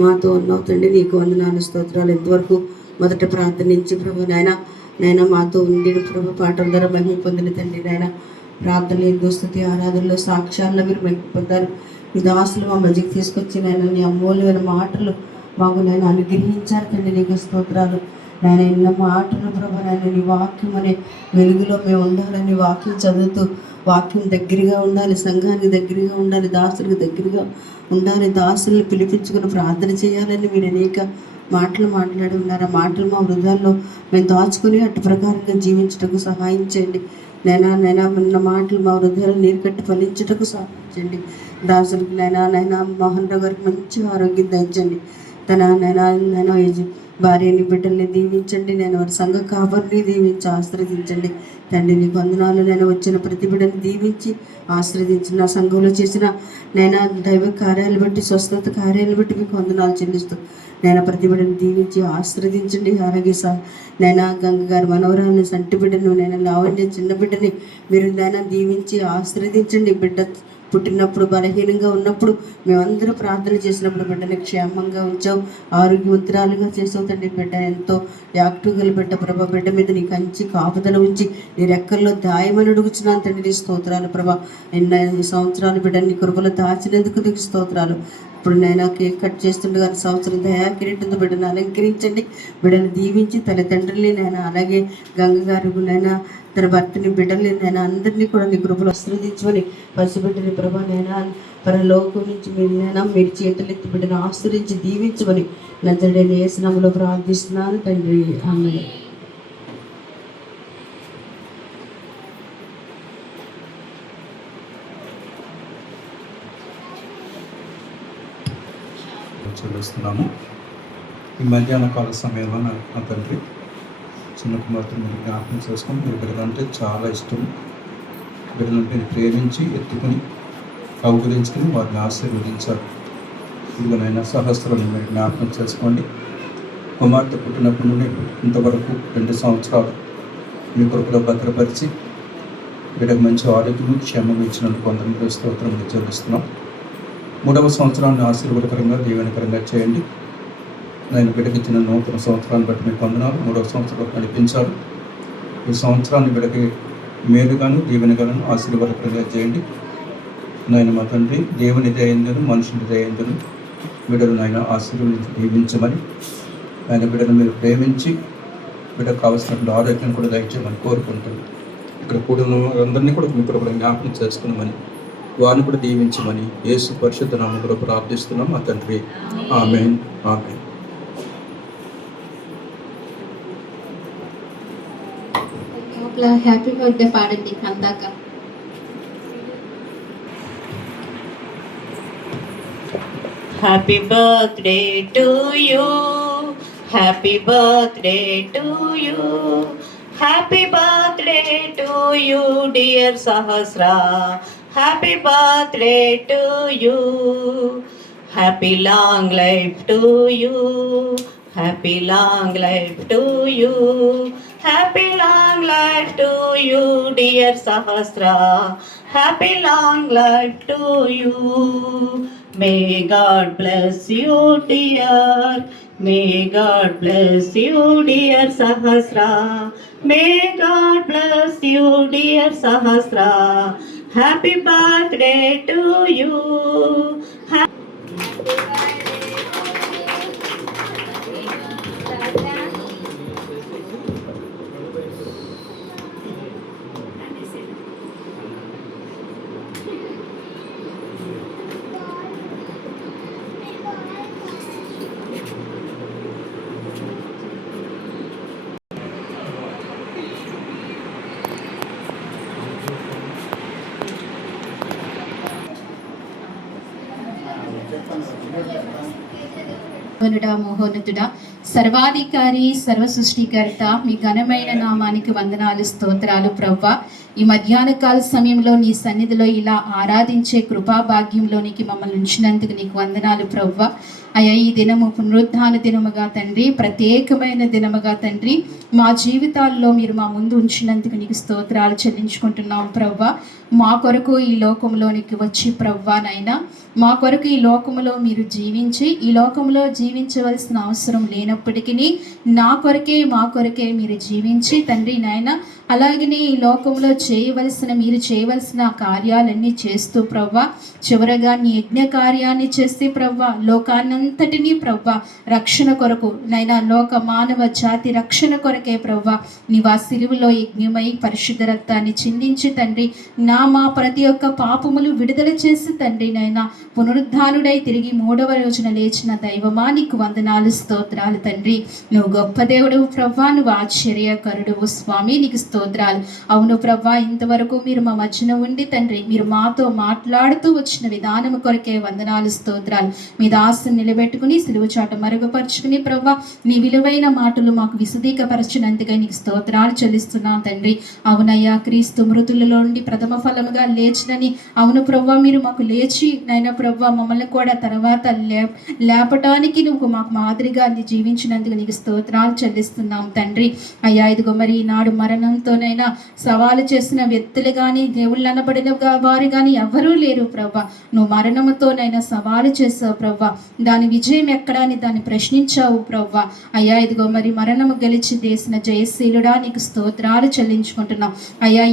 మాతో ఉన్నావు తండ్రి, నీకు వందనాలు స్తోత్రాలు. ఎంతవరకు మొదట ప్రార్థనించి ప్రభు నాయన మాతో ఉండి ప్రభు పాటల ద్వారా మహిమ పొందిన తండ్రి నాయన ప్రార్థనలు ఎంతో స్తుతి ఆరాధనలో సాక్ష్యాల్లో మీరు మహిమ పొందారు. మీ దాసులు మా మధ్యకి తీసుకొచ్చి నాయన నీ అమూల్యమైన మాటలు మాకు నేను అనుగ్రహించారు తండ్రి, నీకు స్తోత్రాలు. నాయన ఎన్న మాటలు ప్రభు నాయన నీ వాక్యం అనే వెలుగులో మేము ఉండాలని వాక్యం చదువుతూ వాక్యం దగ్గరగా ఉండాలి, సంఘానికి దగ్గరగా ఉండాలి, దాసులకు దగ్గరగా ఉండాలి, దాసులను పిలిపించుకుని ప్రార్థన చేయాలని మీరు అనేక మాటలు మాట్లాడి ఉన్నారు. ఆ మాటలు మా హృదయాల్లో మేము దాచుకొని అటు ప్రకారంగా జీవించటకు సహాయం చేయండి. నైనా ఉన్న మాటలు మా హృదయాలు నీరు కట్టి ఫలించుటకు సహాయించండి. దాసులకి నైనా మోహన్ రావు గారికి మంచి ఆరోగ్యం దంచండి. తన నైనా భార్యని బిడ్డల్ని దీవించండి. నేను వారి సంఘ కాపరిని దీవించి ఆశీర్వదించండి తండ్రి. నీకు వందనాలు. నేను వచ్చిన ప్రతి బిడ్డని దీవించి ఆశీర్వదించిన నా సంఘంలో చేసిన నైనా దైవ కార్యాలు బట్టి, స్వస్థత కార్యాలు బట్టి మీకు వందనాలు చెల్లిస్తూ నేను ప్రతి బిడ్డని దీవించి ఆశీర్వదించండి. అలాగే నైనా గంగ గారి మనవరాలను, సంటి బిడ్డను, నేను లావణ్య చిన్న బిడ్డని మీరు నైనా దీవించి ఆశీర్వదించండి. బిడ్డ పుట్టినప్పుడు బలహీనంగా ఉన్నప్పుడు మేమందరూ ప్రార్థన చేసినప్పుడు బిడ్డని క్షేమంగా ఉంచావు, ఆరోగ్యవంతురాలుగా చేసావు తండ్రి. బిడ్డ ఎంతో యాక్టివ్ గల బిడ్డ ప్రభా, బిడ్డ మీద నీ కంచి కాపుదల ఉంచి నీ రెక్కల్లో దాయమని అడుగుచున్నాను తండ్రి. నీ స్తోత్రాలు ప్రభా. ఎన్ని సంవత్సరాలు బిడ్డని నీ కృపలో దాచినందుకు నీకు స్తోత్రాలు. ఇప్పుడు నైనా కేక్ కట్ చేస్తుండగా సంవత్సరం దయా కిరీటంతో బిడ్డను అలంకరించండి. బిడ్డను దీవించి తల్లిదండ్రుల్ని నైనా అలాగే గంగ గారు నైనా తన భర్తని బిడ్డల్ని నైనా అందరినీ కూడా నీ కృపలు ఆశీర్వదించమని పసిబిడ్డని ప్రభా నైనా పరలోకం నుంచి మీరు చేతులెత్తి బిడ్డను ఆశ్రయించి దీవించమని నజరేయుడైన యేసు నామములో ప్రార్థిస్తున్నాను తండ్రి. ఆమేన్. చెల్లిస్తున్నాము. ఈ మధ్యాహ్న కాల సమయంలో నా తండ్రి చిన్న కుమార్తెను మీరు జ్ఞాపకం చేసుకొని మీరు బిడ్డలంటే చాలా ఇష్టం. బిడ్డలంటే ప్రేమించి ఎత్తుకుని కౌగులించుకుని వారిని ఆశీర్వదించారు. ఇదిగోనైనా సహస్రాలు మీరు జ్ఞాపకం చేసుకోండి. కుమార్తె పుట్టినప్పటి నుండి ఇంతవరకు 2 సంవత్సరాలు మీ కొరకులో భద్రపరిచి బిడ్డకు మంచి ఆరోగ్యం క్షేమం ఇచ్చినందుకు అందరికీ స్తోత్రం చెల్లిస్తున్నాం. 3వ సంవత్సరాన్ని ఆశీర్వాదకరంగా దీవెనకరంగా చేయండి. నేను బిడ్డకి ఇచ్చిన నూతన సంవత్సరాన్ని బట్టి మీకు వందనాలు. 3వ సంవత్సరంలో నడిపించారు. ఈ సంవత్సరాన్ని బిడ్డకి మేలుగాను దీవెనగాను ఆశీర్వాదకరంగా చేయండి. నాయన మా తండ్రి, దేవుని దయందును మనుషుని దయందును బిడ్డలు నాయన ఆశీర్వదించి దీవించమని, ఆయన బిడ్డను మీరు ప్రేమించి బిడ్డకు కావాల్సినటువంటి ఆరోగ్యాన్ని కూడా దయచేయమని కోరుకుంటున్నాను. ఇక్కడ కూడిన అందరినీ కూడా మీ కూడా జ్ఞాపకం చేసుకున్నామని, వారిని కూడా దీవించమని యేసు పరిశుద్ధ నామములో ప్రార్థిస్తున్నాం మా తండ్రి. ఆమేన్. ఆమేన్. హ్యాపీ బర్త్డే పాడండి అందాక. Happy birthday to you. Happy birthday to you. Happy birthday to you, dear Sahasra. Happy birthday to you. Happy long life to you. Happy long life to you. Happy long life to you, dear Sahasra. Happy long life to you. May God bless you, dear. May God bless you, dear Sahasra. May God bless you, dear Sahasra. Happy birthday to you. పరిపూర్ణుడా మహోన్నతుడా సర్వాధికారి సర్వ సృష్టికర్త మీ ఘనమైన నామానికి వందనాలు స్తోత్రాలు ప్రవ్వా. ఈ మధ్యాహ్న కాల సమయంలో నీ సన్నిధిలో ఇలా ఆరాధించే కృపా భాగ్యంలోనికి మమ్మల్ని ఉంచినందుకు నీకు వందనాలు ప్రవ్వా. అయ్యా ఈ దినము పునరుద్ధాన దినముగా తండ్రి, ప్రత్యేకమైన దినముగా తండ్రి, మా జీవితాల్లో మీరు మా ముందు ఉంచినందుకు నీకు స్తోత్రాలు చెల్లించుకుంటున్నాం ప్రవ్వా. మా కొరకు ఈ లోకంలోనికి వచ్చి ప్రవ్వా నైనా మా కొరకు ఈ లోకంలో మీరు జీవించి ఈ లోకంలో జీవించవలసిన అవసరం లేనప్పటికీ నా కొరకే మా కొరకే మీరు జీవించి తండ్రి నాయన అలాగనే ఈ లోకంలో మీరు చేయవలసిన కార్యాలన్నీ చేస్తూ ప్రవ్వా చివరగా నీ యజ్ఞ కార్యాన్ని చేస్తే ప్రవ్వా లోకాన్నంతటినీ ప్రవ్వా రక్షణ కొరకు నైనా లోక మానవ జాతి రక్షణ కొరకే ప్రవ్వా నీవా సిలువలో యజ్ఞమై పరిశుద్ధ రక్తాన్ని చిందించి తండ్రి మా ప్రతి ఒక్క పాపములు విడుదల చేసి తండ్రి నైనా పునరుద్ధానుడై తిరిగి 3వ రోజున లేచిన దైవమా నీకు వందనాలు స్తోత్రాలు తండ్రి. నువ్వు గొప్ప దేవుడు ప్రవ్వా, నువ్వు ఆశ్చర్యకరుడు స్వామి, నీకు స్తోత్రాలు. అవును ప్రవ్వా, ఇంతవరకు మీరు మా మధ్యన ఉండి తండ్రి మీరు మాతో మాట్లాడుతూ వచ్చిన విధానం కొరకే వందనాలు స్తోత్రాలు. మీ దాసుని నిలబెట్టుకుని సిలువ చాట మరుగుపరుచుకుని ప్రవ్వా నీ విలువైన మాటలు మాకు విశదీకపరచినందుకే నీకు స్తోత్రాలు చెల్లిస్తున్నాం తండ్రి. అవునయ్యా, క్రీస్తు మృతులలో నుండి ప్రథమ ఫలముగా లేచినని అవును ప్రవ్వా మీరు మాకు లేచి నైనా ప్రవ్వా మమ్మల్ని కూడా తర్వాత లేపటానికి నువ్వు మాకు మాదిరిగా జీవించినందుకు నీకు స్తోత్రాలు చెల్లిస్తున్నాం తండ్రి. అయ్యా ఇదిగో మరి ఈనాడు మరణంతోనైనా సవాలు చేసిన వ్యక్తులు కానీ దేవుళ్ళు అనబడిన వారు కానీ ఎవరూ లేరు ప్రవ్వా. నువ్వు మరణముతోనైనా సవాలు చేసావు ప్రవ్వా, దాని విజయం ఎక్కడా అని దాన్ని ప్రశ్నించావు ప్రవ్వా. అయ్యా ఇదిగో మరి మరణము గెలిచి చేసిన జయశీలుడా నీకు స్తోత్రాలు చెల్లించుకుంటున్నాం. అయ్యా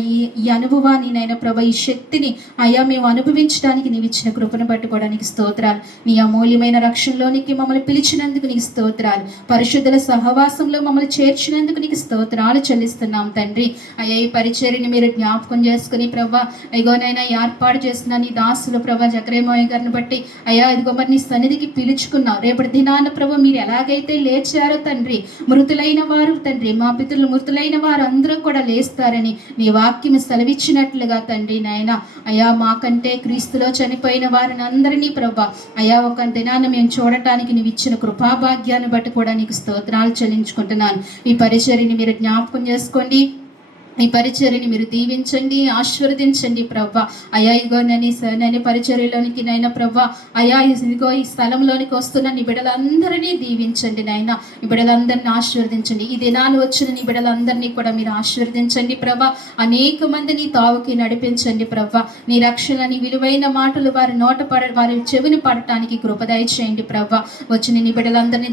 ఈ అనుభవాన్ని నైనా ప్రభా ఈ శక్తిని అయ్యా మేము అనుభవించడానికి నీవు ఇచ్చిన కృపను పట్టుకోవడానికి స్తోత్రాలు. నీ అమూల్యమైన రక్షణలోనికి మమ్మల్ని పిలిచినందుకు నీకు స్తోత్రాలు. పరిశుద్ధుల సహవాసంలో మమ్మల్ని చేర్చినందుకు నీకు స్తోత్రాలు చెల్లిస్తున్నాం తండ్రి. అయ్యా ఈ పరిచర్యని మీరు జ్ఞాపకం చేసుకుని ప్రభా ఇగోనైనా ఏర్పాటు చేసిన నీ దాసులు ప్రభా జకరేమోయ గారిని బట్టి అయ్యా ఇదిగో మరి నీ సన్నిధికి పిలుచుకున్నావు. రేపటి దినాన ప్రభా మీరు ఎలాగైతే లేచారో తండ్రి మృతులైన వారు తండ్రి మా పితరులు మృతులైన వారు అందరూ కూడా లేస్తారని నీ వాక్యం సెలవిచ్చినట్లుగా తండ్రి నాయన అయ్యా మాకంటే క్రీస్తులో చనిపోయిన వారిని అందరినీ ప్రభా అయ్యా ఒక దినాన్ని మేము చూడటానికి నీవు ఇచ్చిన కృపాభాగ్యాన్ని బట్టి కూడా నీకు స్తోత్రాలు చెల్లించుకుంటున్నాను. ఈ పరిచర్యని మీరు జ్ఞాపకం చేసుకోండి, ఈ పరిచర్యని మీరు దీవించండి, ఆశీర్వదించండి ప్రవ్వా. అయ్యా ఇగో నేను పరిచర్యలోనికి నైనా ప్రవ్వా అయ్యా ఇదిగో ఈ స్థలంలోనికి వస్తున్న నీ బిడ్డలందరినీ దీవించండి నైనా, ఈ బిడ్డలందరినీ ఆశీర్వదించండి. ఈ దినాలు వచ్చిన నీ బిడ్డలందరినీ కూడా మీరు ఆశీర్వదించండి ప్రభా. అనేక మంది నీ తావుకి నడిపించండి ప్రభా. నీ రక్షణ నీ విలువైన మాటలు వారి వారి చెవిని పడటానికి కృప దయచేయండి ప్రభా. వచ్చిన నీ బిడ్డలందరినీ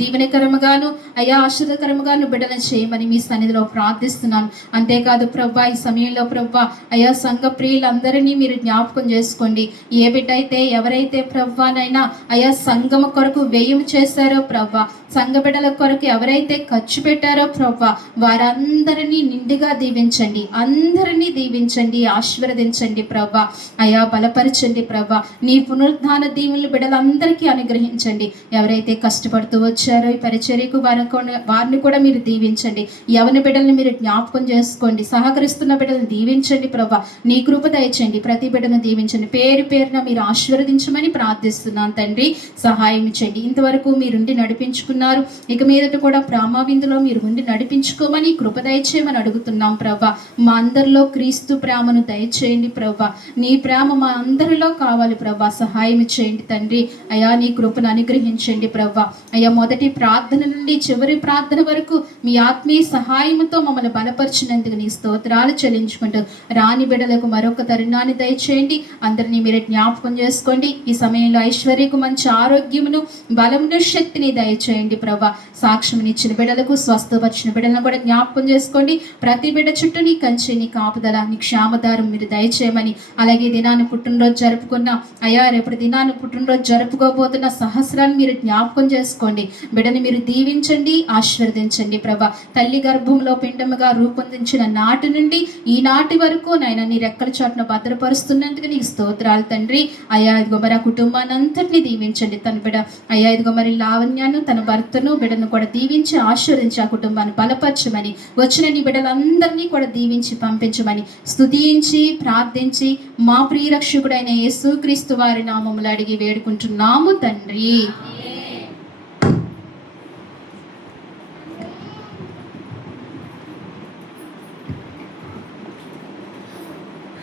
దీవెనకరముగాను అయ్యా ఆశీర్వదకరముగాను బిడ్డలను చేయమని మీ సన్నిధిలో ప్రార్థిస్తున్నాను. అంతేకాదు ప్రభా ఈ సమయంలో ప్రభా అయ్యా సంఘ ప్రియులందరినీ మీరు జ్ఞాపకం చేసుకోండి. ఏ బిడ్డ అయితే ఎవరైతే ప్రభానైనా అయ్యా సంఘం కొరకు వ్యయం చేశారో ప్రభా, సంఘ బిడ్డల కొరకు ఎవరైతే ఖర్చు పెట్టారో ప్రభా వారందరినీ నిండుగా దీవించండి, అందరినీ దీవించండి, ఆశీర్వదించండి ప్రభా. అయ్యా బలపరచండి ప్రభా. నీ పునరుద్ధాన దీవులు బిడ్డలందరికీ అనుగ్రహించండి. ఎవరైతే కష్టపడుతూ వచ్చారో ఈ పరిచర్యకు వారిని కూడా మీరు దీవించండి. యవన బిడ్డల్ని మీరు జ్ఞాపకం చేసుకోండి, సహకరిస్తున్న బిడ్డలను దీవించండి ప్రభా. నీ కృప దయచేయండి, ప్రతి బిడ్డను దీవించండి. పేరు పేరున మీరు ఆశీర్వదించమని ప్రార్థిస్తున్నాను తండ్రి. సహాయం చేయండి. ఇంతవరకు మీరుండి నడిపించుకున్నారు, ఇక మీదట కూడా ప్రేమవిందులో మీరు ఉండి నడిపించుకోమని కృప దయచేయమని అడుగుతున్నాం ప్రభా. మా అందరిలో క్రీస్తు ప్రేమను దయచేయండి ప్రభా. నీ ప్రేమ మా అందరిలో కావాలి ప్రభా. సహాయం చేయండి తండ్రి. అయ్యా నీ కృపను అనుగ్రహించండి ప్రభా. అయ్యా మొదటి ప్రార్థన నుండి చివరి ప్రార్థన వరకు మీ ఆత్మీయ సహాయంతో మమ్మల్ని బలపరిచినందుకు నీ స్తోత్రాలు చెల్లించుకుంటూ రాని బిడ్డలకు మరొక తరుణాన్ని దయచేయండి. అందరినీ మీరు జ్ఞాపకం చేసుకోండి. ఈ సమయంలో ఐశ్వర్యకు మంచి ఆరోగ్యమును బలమును శక్తిని దయచేయండి ప్రభా. సాక్ష్యమునిచ్చిన బిడ్డలకు స్వస్థపరిచిన బిడ్డలను కూడా జ్ఞాపకం చేసుకోండి. ప్రతి బిడ్డ చుట్టూ నీ కంచె, నీ కాపుదల, నీ క్షేమదారం మీరు దయచేయమని, అలాగే దినాన్ని పుట్టినరోజు జరుపుకున్న అయ్యా రేపటి దినాన్ని పుట్టినరోజు జరుపుకోబోతున్న సహస్రాన్ని మీరు జ్ఞాపకం చేసుకోండి. బిడ్డని మీరు దీవించండి, ఆశీర్వదించండి ప్రభా. తల్లి గర్భంలో పిండముగా రూపొందించిన నాటి నుండి ఈనాటి వరకు నాయన నీ రెక్కల చాటును భద్రపరుస్తున్నందుకు నీకు స్తోత్రాలు తండ్రి. అయ్యా ఇదిగో మరి ఆ కుటుంబాన్ని అంతటినీ దీవించండి. తన బిడ్డ అయ్యా ఇదిగో మరి లావణ్యాన్ని తన భర్తను బిడ్డను కూడా దీవించి ఆశీర్వదించి ఆ కుటుంబాన్ని బలపరచమని, వచ్చిన నీ బిడ్డలందరినీ కూడా దీవించి పంపించమని స్తుతించి ప్రార్థించి మా ప్రియరక్షకుడైన యేసుక్రీస్తు వారి నామములో అడిగి వేడుకుంటున్నాము తండ్రి.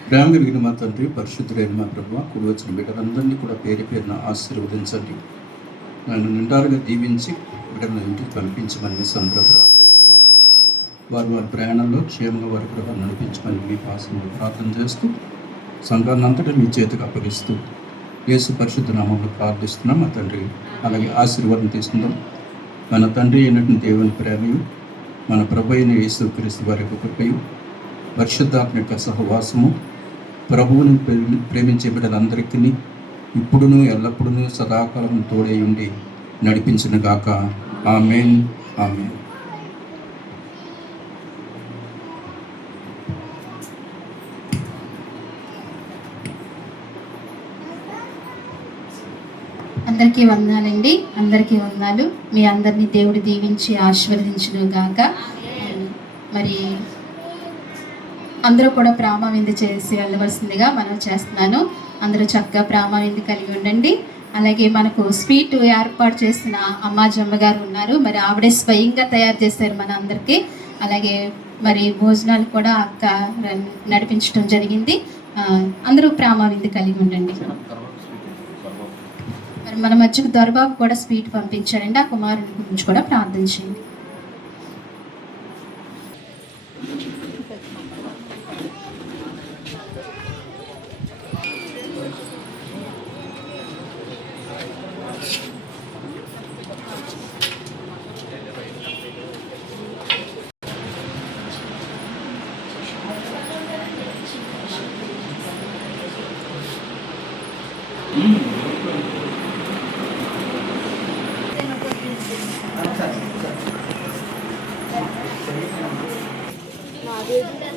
ప్రేమ కలిగిన మా తండ్రి, పరిశుద్ధులైన మా ప్రభు, కూడి వచ్చిన బిడ్డలందరినీ కూడా పేరు పేరున ఆశీర్వదించండి. నన్ను నిండారుగా దీవించి బిడ్డలను ఇంటికి పంపించమని సందరూ ప్రార్థిస్తున్నాం. వారి ప్రయాణంలో క్షేమంగా వారి ప్రభావం నడిపించమని మీ పాసంలో ప్రార్థన చేస్తూ సంఘాన్ని అంతటా మీ చేతికి అప్పగిస్తూ యేసు పరిశుద్ధ నామంలో ప్రార్థిస్తున్నాం మా తండ్రి. అలాగే ఆశీర్వాదం తీసుకుందాం. మన తండ్రి అయినటువంటి దేవుని ప్రేమయు, మన ప్రభు అయిన యేసు క్రీస్తు వారి యొక్క కృపయు, పరిశుద్ధాత్మ యొక్క సహవాసము ప్రభువుని ప్రేమించే బిడ్డలందరికీ ఇప్పుడును ఎల్లప్పుడూ సదాకాలం తోడై ఉండి నడిపించును గాక. ఆమేన్, ఆమేన్. అందరికీ వందనాలండి. అందరికీ వందనాలు. మీ అందరినీ దేవుడు దీవించి ఆశీర్వదించును గాక. మరి అందరూ కూడా ప్రేమ విందు చేసి వెళ్ళవలసిందిగా మనం చేస్తున్నాను. అందరూ చక్కగా ప్రేమ విందు కలిగి ఉండండి. అలాగే మనకు స్వీట్ ఏర్పాటు చేసిన అమ్మాజమ్మ గారు ఉన్నారు. మరి ఆవిడే స్వయంగా తయారు చేశారు మన అందరికీ. అలాగే మరి భోజనాలు కూడా అక్క నడిపించడం జరిగింది. అందరూ ప్రేమ విందు కలిగి ఉండండి. మరి మన మధ్యకు దొరబాబు కూడా స్వీట్ పంపించాడండి. ఆ కుమారుని గురించి కూడా ప్రార్థించండి. నా